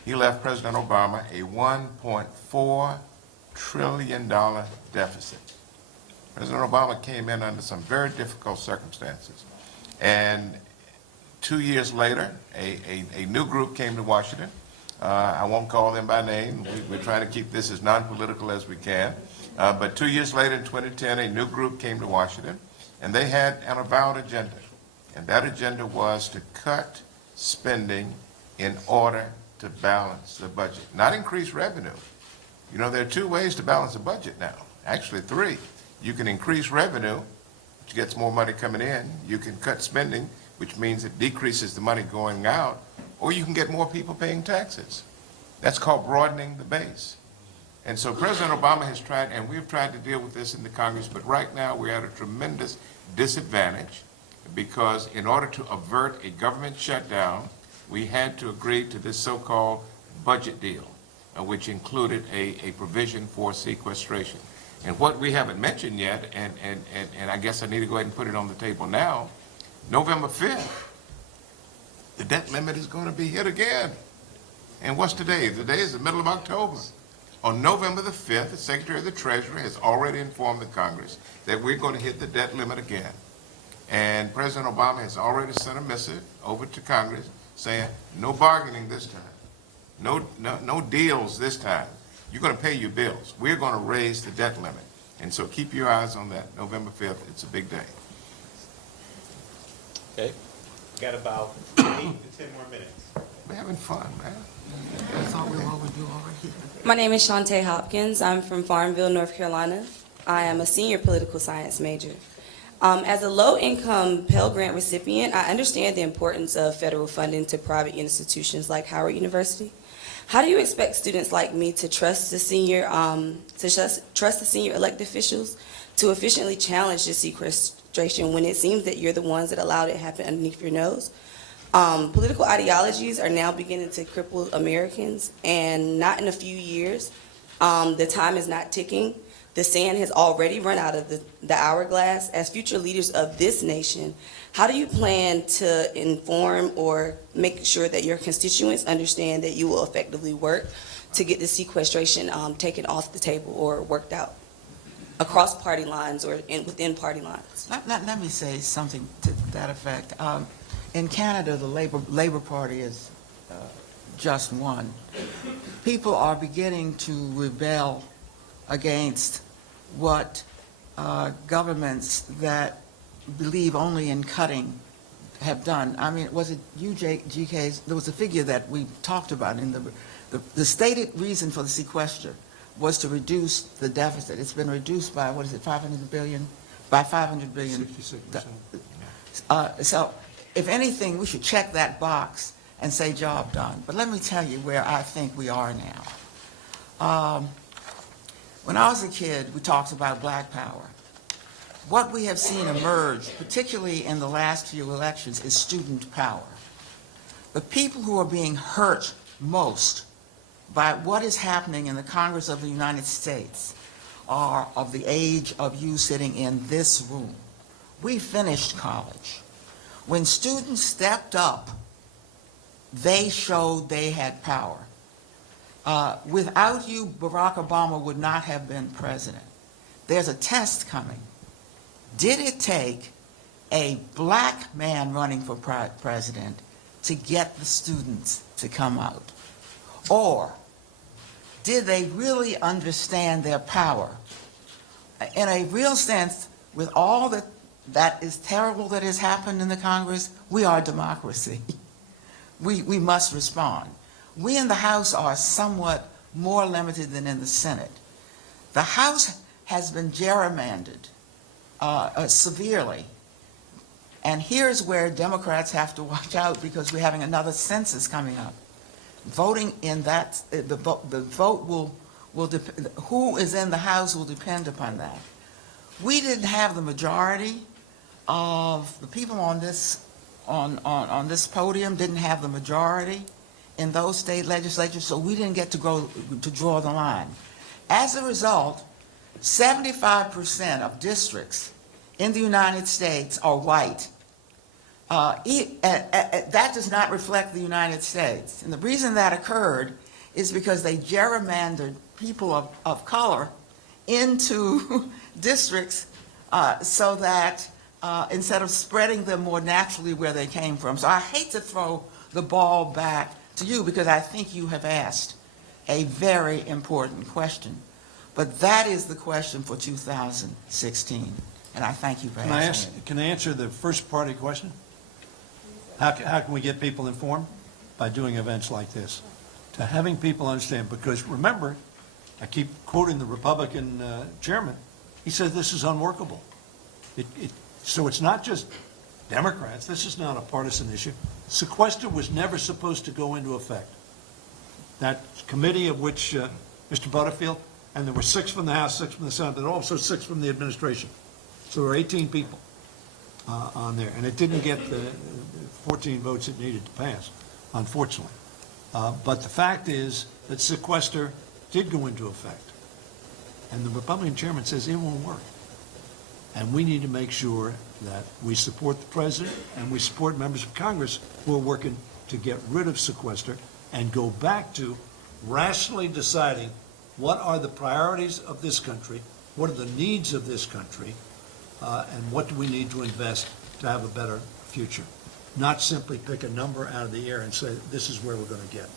he left President Obama a $1.4 trillion deficit. President Obama came in under some very difficult circumstances. And 2 years later, a new group came to Washington. I won't call them by name. We're trying to keep this as non-political as we can. But 2 years later, in 2010, a new group came to Washington, and they had an avowed agenda. And that agenda was to cut spending in order to balance the budget, not increase revenue. You know, there are two ways to balance a budget now, actually three. You can increase revenue, which gets more money coming in. You can cut spending, which means it decreases the money going out, or you can get more people paying taxes. That's called broadening the base. And so President Obama has tried, and we've tried to deal with this in the Congress, but right now we're at a tremendous disadvantage because in order to avert a government shutdown, we had to agree to this so-called budget deal, which included a provision for sequestration. And what we haven't mentioned yet, and I guess I need to go ahead and put it on the table now, November 5th, the debt limit is going to be hit again. And what's today? Today is the middle of October. On November the 5th, the Secretary of the Treasury has already informed the Congress that we're going to hit the debt limit again. And President Obama has already sent a missive over to Congress saying, no bargaining this time. No deals this time. You're going to pay your bills. We're going to raise the debt limit. And so keep your eyes on that. November 5th, it's a big day. Okay. Got about 8 to 10 more minutes. We're having fun, man. I thought we were overdue already. My name is Shantae Hopkins. I'm from Farmville, North Carolina. I am a senior political science major. As a low-income Pell Grant recipient, I understand the importance of federal funding to private institutions like Howard University. How do you expect students like me to trust the senior elected officials to efficiently challenge the sequestration when it seems that you're the ones that allowed it to happen underneath your nose? Political ideologies are now beginning to cripple Americans, and not in a few years. The time is not ticking. The sand has already run out of the hourglass. As future leaders of this nation, how do you plan to inform or make sure that your constituents understand that you will effectively work to get the sequestration taken off the table or worked out? across party lines or within party lines? Let me say something to that effect. In Canada, the Labor Party is just one. People are beginning to rebel against what governments that believe only in cutting have done. I mean, was it GK's? There was a figure that we talked about in the stated reason for the sequester was to reduce the deficit. It's been reduced by, what is it, 500 billion? By 500 billion. 66%. So, if anything, we should check that box and say job done. But let me tell you where I think we are now. When I was a kid, we talked about black power. What we have seen emerge, particularly in the last few elections, is student power. The people who are being hurt most by what is happening in the Congress of the United States are of the age of you sitting in this room. We finished college. When students stepped up, they showed they had power. Without you, Barack Obama would not have been president. There's a test coming. Did it take a black man running for president to get the students to come out? Or did they really understand their power? In a real sense, with all that is terrible that has happened in the Congress, we are a democracy. We must respond. We in the House are somewhat more limited than in the Senate. The House has been gerrymandered severely. And here's where Democrats have to watch out, because we're having another census coming up. Voting in that, the vote will who is in the House will depend upon that. We didn't have the majority of the people on this podium didn't have the majority in those state legislatures, so we didn't get to draw the line. As a result, 75% of districts in the United States are white. That does not reflect the United States. And the reason that occurred is because they gerrymandered people of color into districts so that instead of spreading them more naturally where they came from. So I hate to throw the ball back to you, because I think you have asked a very important question. But that is the question for 2016. And I thank you for asking it. Can I answer the first part of the question? How can we get people informed? By doing events like this. To having people understand, because remember, I keep quoting the Republican chairman, he said this is unworkable. So it's not just Democrats, this is not a partisan issue. Sequester was never supposed to go into effect. That committee of which Mr. Butterfield, and there were 6 from the House, 6 from the Senate, but also 6 from the administration. So there were 18 people on there, and it didn't get the 14 votes it needed to pass, unfortunately. But the fact is that sequester did go into effect, and the Republican chairman says it won't work. And we need to make sure that we support the president and we support members of Congress who are working to get rid of sequester and go back to rationally deciding what are the priorities of this country, what are the needs of this country, and what do we need to invest to have a better future. Not simply pick a number out of the air and say, this is where we're going to get.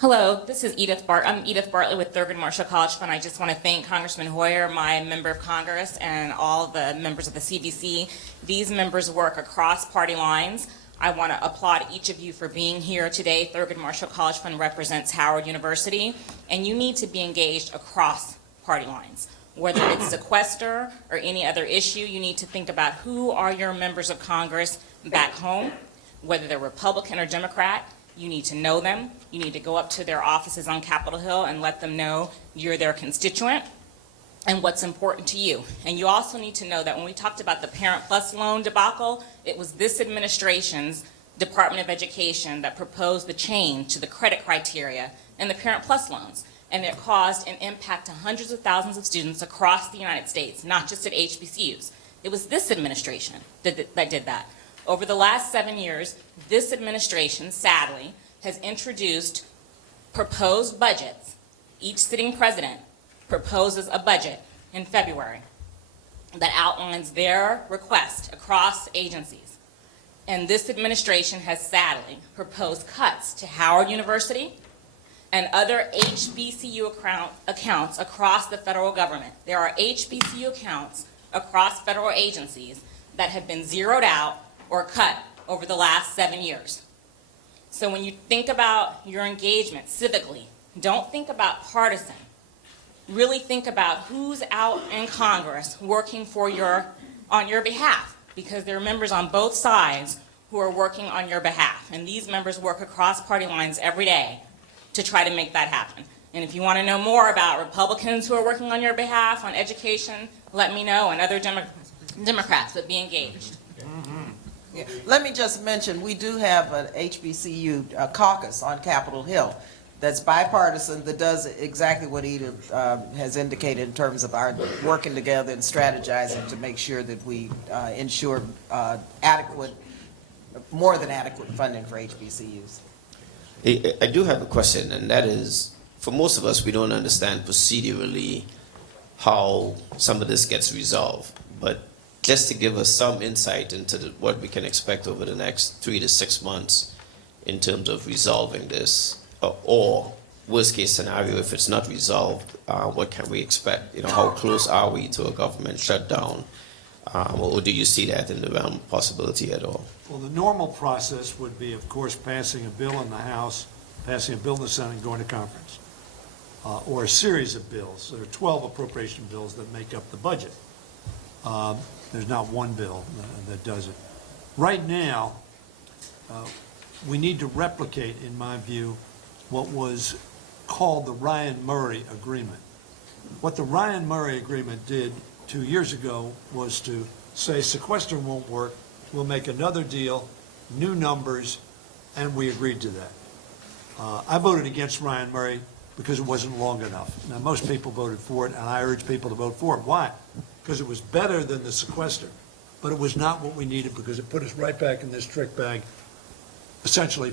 Hello, this is Edith I'm Edith Bartley with Thurgood Marshall College Fund. I just want to thank Congressman Hoyer, my member of Congress, and all the members of the CDC. These members work across party lines. I want to applaud each of you for being here today. Thurgood Marshall College Fund represents Howard University, and you need to be engaged across party lines. Whether it's sequester or any other issue, you need to think about who are your members of Congress back home, whether they're Republican or Democrat. You need to know them. You need to go up to their offices on Capitol Hill and let them know you're their constituent and what's important to you. And you also need to know that when we talked about the Parent Plus loan debacle, it was this administration's Department of Education that proposed the change to the credit criteria in the Parent Plus loans. And it caused an impact to hundreds of thousands of students across the United States, not just at HBCUs. It was this administration that did that. Over the last 7 years, this administration, sadly, has introduced proposed budgets, each sitting president, proposes a budget in February that outlines their request across agencies. And this administration has sadly proposed cuts to Howard University and other HBCU accounts across the federal government. There are HBCU accounts across federal agencies that have been zeroed out or cut over the last 7 years. So when you think about your engagement civically, don't think about partisan. Really think about who's out in Congress working on your behalf, because there are members on both sides who are working on your behalf. And these members work across party lines every day to try to make that happen. And if you want to know more about Republicans who are working on your behalf on education, let me know, and other Democrats, but be engaged. Yeah. Let me just mention, we do have an HBCU caucus on Capitol Hill that's bipartisan, that does exactly what Edith has indicated in terms of our working together and strategizing to make sure that we ensure more than adequate funding for HBCUs. I do have a question, and that is, for most of us, we don't understand procedurally how some of this gets resolved. But just to give us some insight into what we can expect over the next 3 to 6 months in terms of resolving this, or worst case scenario, if it's not resolved, what can we expect? You know, how close are we to a government shutdown? Or do you see that in the realm of possibility at all? Well, the normal process would be, of course, passing a bill in the House, passing a bill in the Senate, and going to conference, or a series of bills. There are 12 appropriation bills that make up the budget. There's not one bill that does it. Right now, we need to replicate, in my view, what was called the Ryan-Murray Agreement. What the Ryan-Murray Agreement did 2 years ago was to say sequester won't work, we'll make another deal, new numbers, and we agreed to that. I voted against Ryan-Murray because it wasn't long enough. Now, most people voted for it, and I urge people to vote for it. Why? Because it was better than the sequester, but it was not what we needed, because it put us right back in this trick bag essentially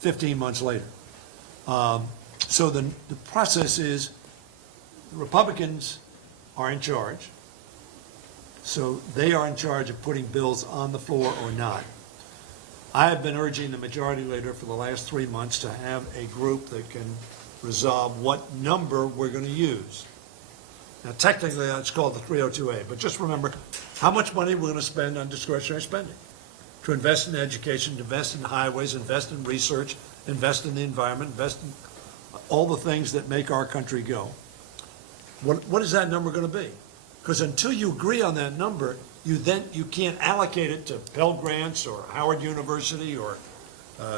15 months later. So the process is, the Republicans are in charge, so they are in charge of putting bills on the floor or not. I have been urging the majority leader for the last 3 months to have a group that can resolve what number we're going to use. Now, technically, it's called the 302A, but just remember how much money we're going to spend on discretionary spending, to invest in education, invest in highways, invest in research, invest in the environment, invest in all the things that make our country go. What is that number going to be? Because until you agree on that number, you can't allocate it to Pell Grants or Howard University or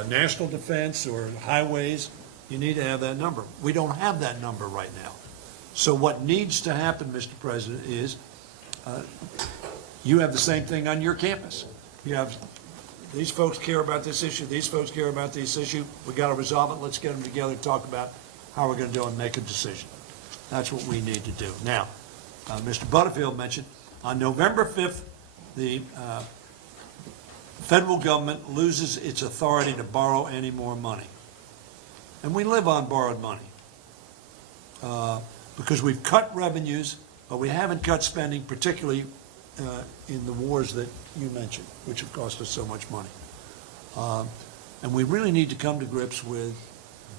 national defense or highways. You need to have that number. We don't have that number right now. So what needs to happen, Mr. President, is you have the same thing on your campus. You have, these folks care about this issue, these folks care about this issue. We got to resolve it. Let's get them together and talk about how we're going to do it and make a decision. That's what we need to do. Now, Mr. Butterfield mentioned on November 5th, the federal government loses its authority to borrow any more money. And we live on borrowed money because we've cut revenues, but we haven't cut spending, particularly in the wars that you mentioned, which have cost us so much money. And we really need to come to grips with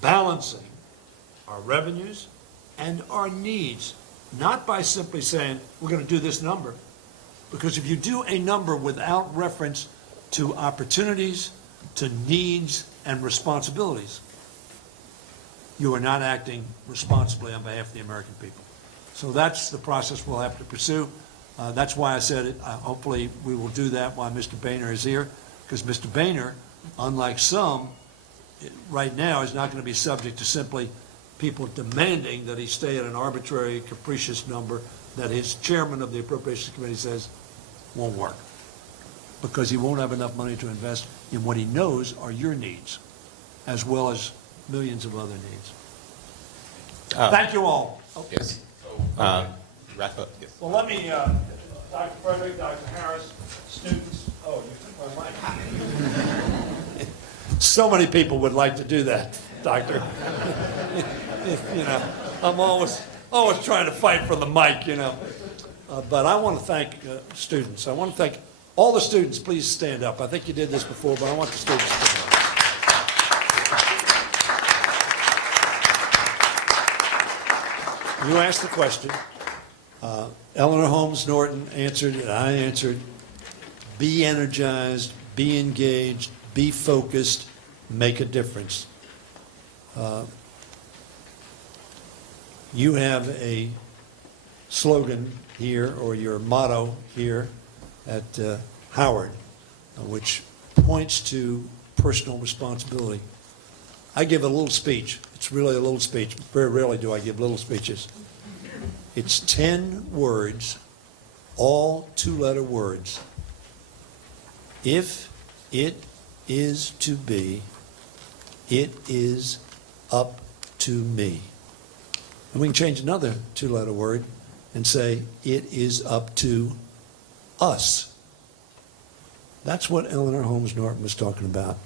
balancing our revenues and our needs, not by simply saying, we're going to do this number. Because if you do a number without reference to opportunities, to needs, and responsibilities, you are not acting responsibly on behalf of the American people. So that's the process we'll have to pursue. That's why I said it. Hopefully we will do that while Mr. Boehner is here, because Mr. Boehner, unlike some, right now is not going to be subject to simply people demanding that he stay at an arbitrary, capricious number that his chairman of the Appropriations Committee says won't work, because he won't have enough money to invest in what he knows are your needs, as well as millions of other needs. Thank you all. Yes. Wrap up. Yes. Well, let me, Dr. Frederick, Dr. Harris, students, oh, you took my mic. So many people would like to do that, Doctor. You know, I'm always always trying to fight for the mic, you know. But I want to thank students. I want to thank all the students. Please stand up. I think you did this before, but I want the students to stand up. You asked the question. Eleanor Holmes Norton answered it. I answered. Be energized, be engaged, be focused, make a difference. You have a slogan here, or your motto here at Howard, which points to personal responsibility. I give a little speech. It's really a little speech. Very rarely do I give little speeches. It's 10 words, all two-letter words. If it is to be, it is up to me. And we can change another two-letter word and say, it is up to us. That's what Eleanor Holmes Norton was talking about.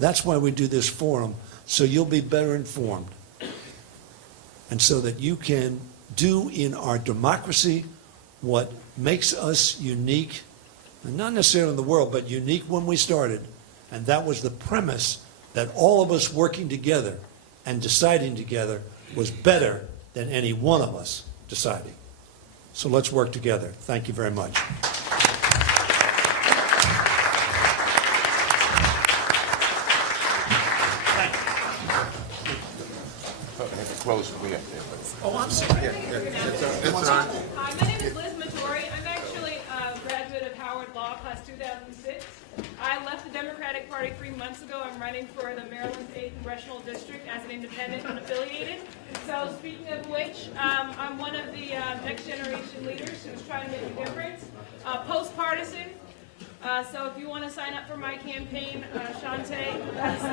That's why we do this forum, so you'll be better informed. And so that you can do in our democracy what makes us unique, and not necessarily in the world, but unique when we started. And that was the premise that all of us working together and deciding together was better than any one of us deciding. So let's work together. Thank you very much. Close. Oh, I'm sorry. Hi, my name is Liz Mattori. I'm actually a graduate of Howard Law, class 2006. I left the Democratic Party 3 months ago. I'm running for the Maryland 8th Congressional District as an independent unaffiliated. So speaking of which, I'm one of the next generation leaders who's trying to make a difference. Post-partisan. So if you want to sign up for my campaign, Shantae, that's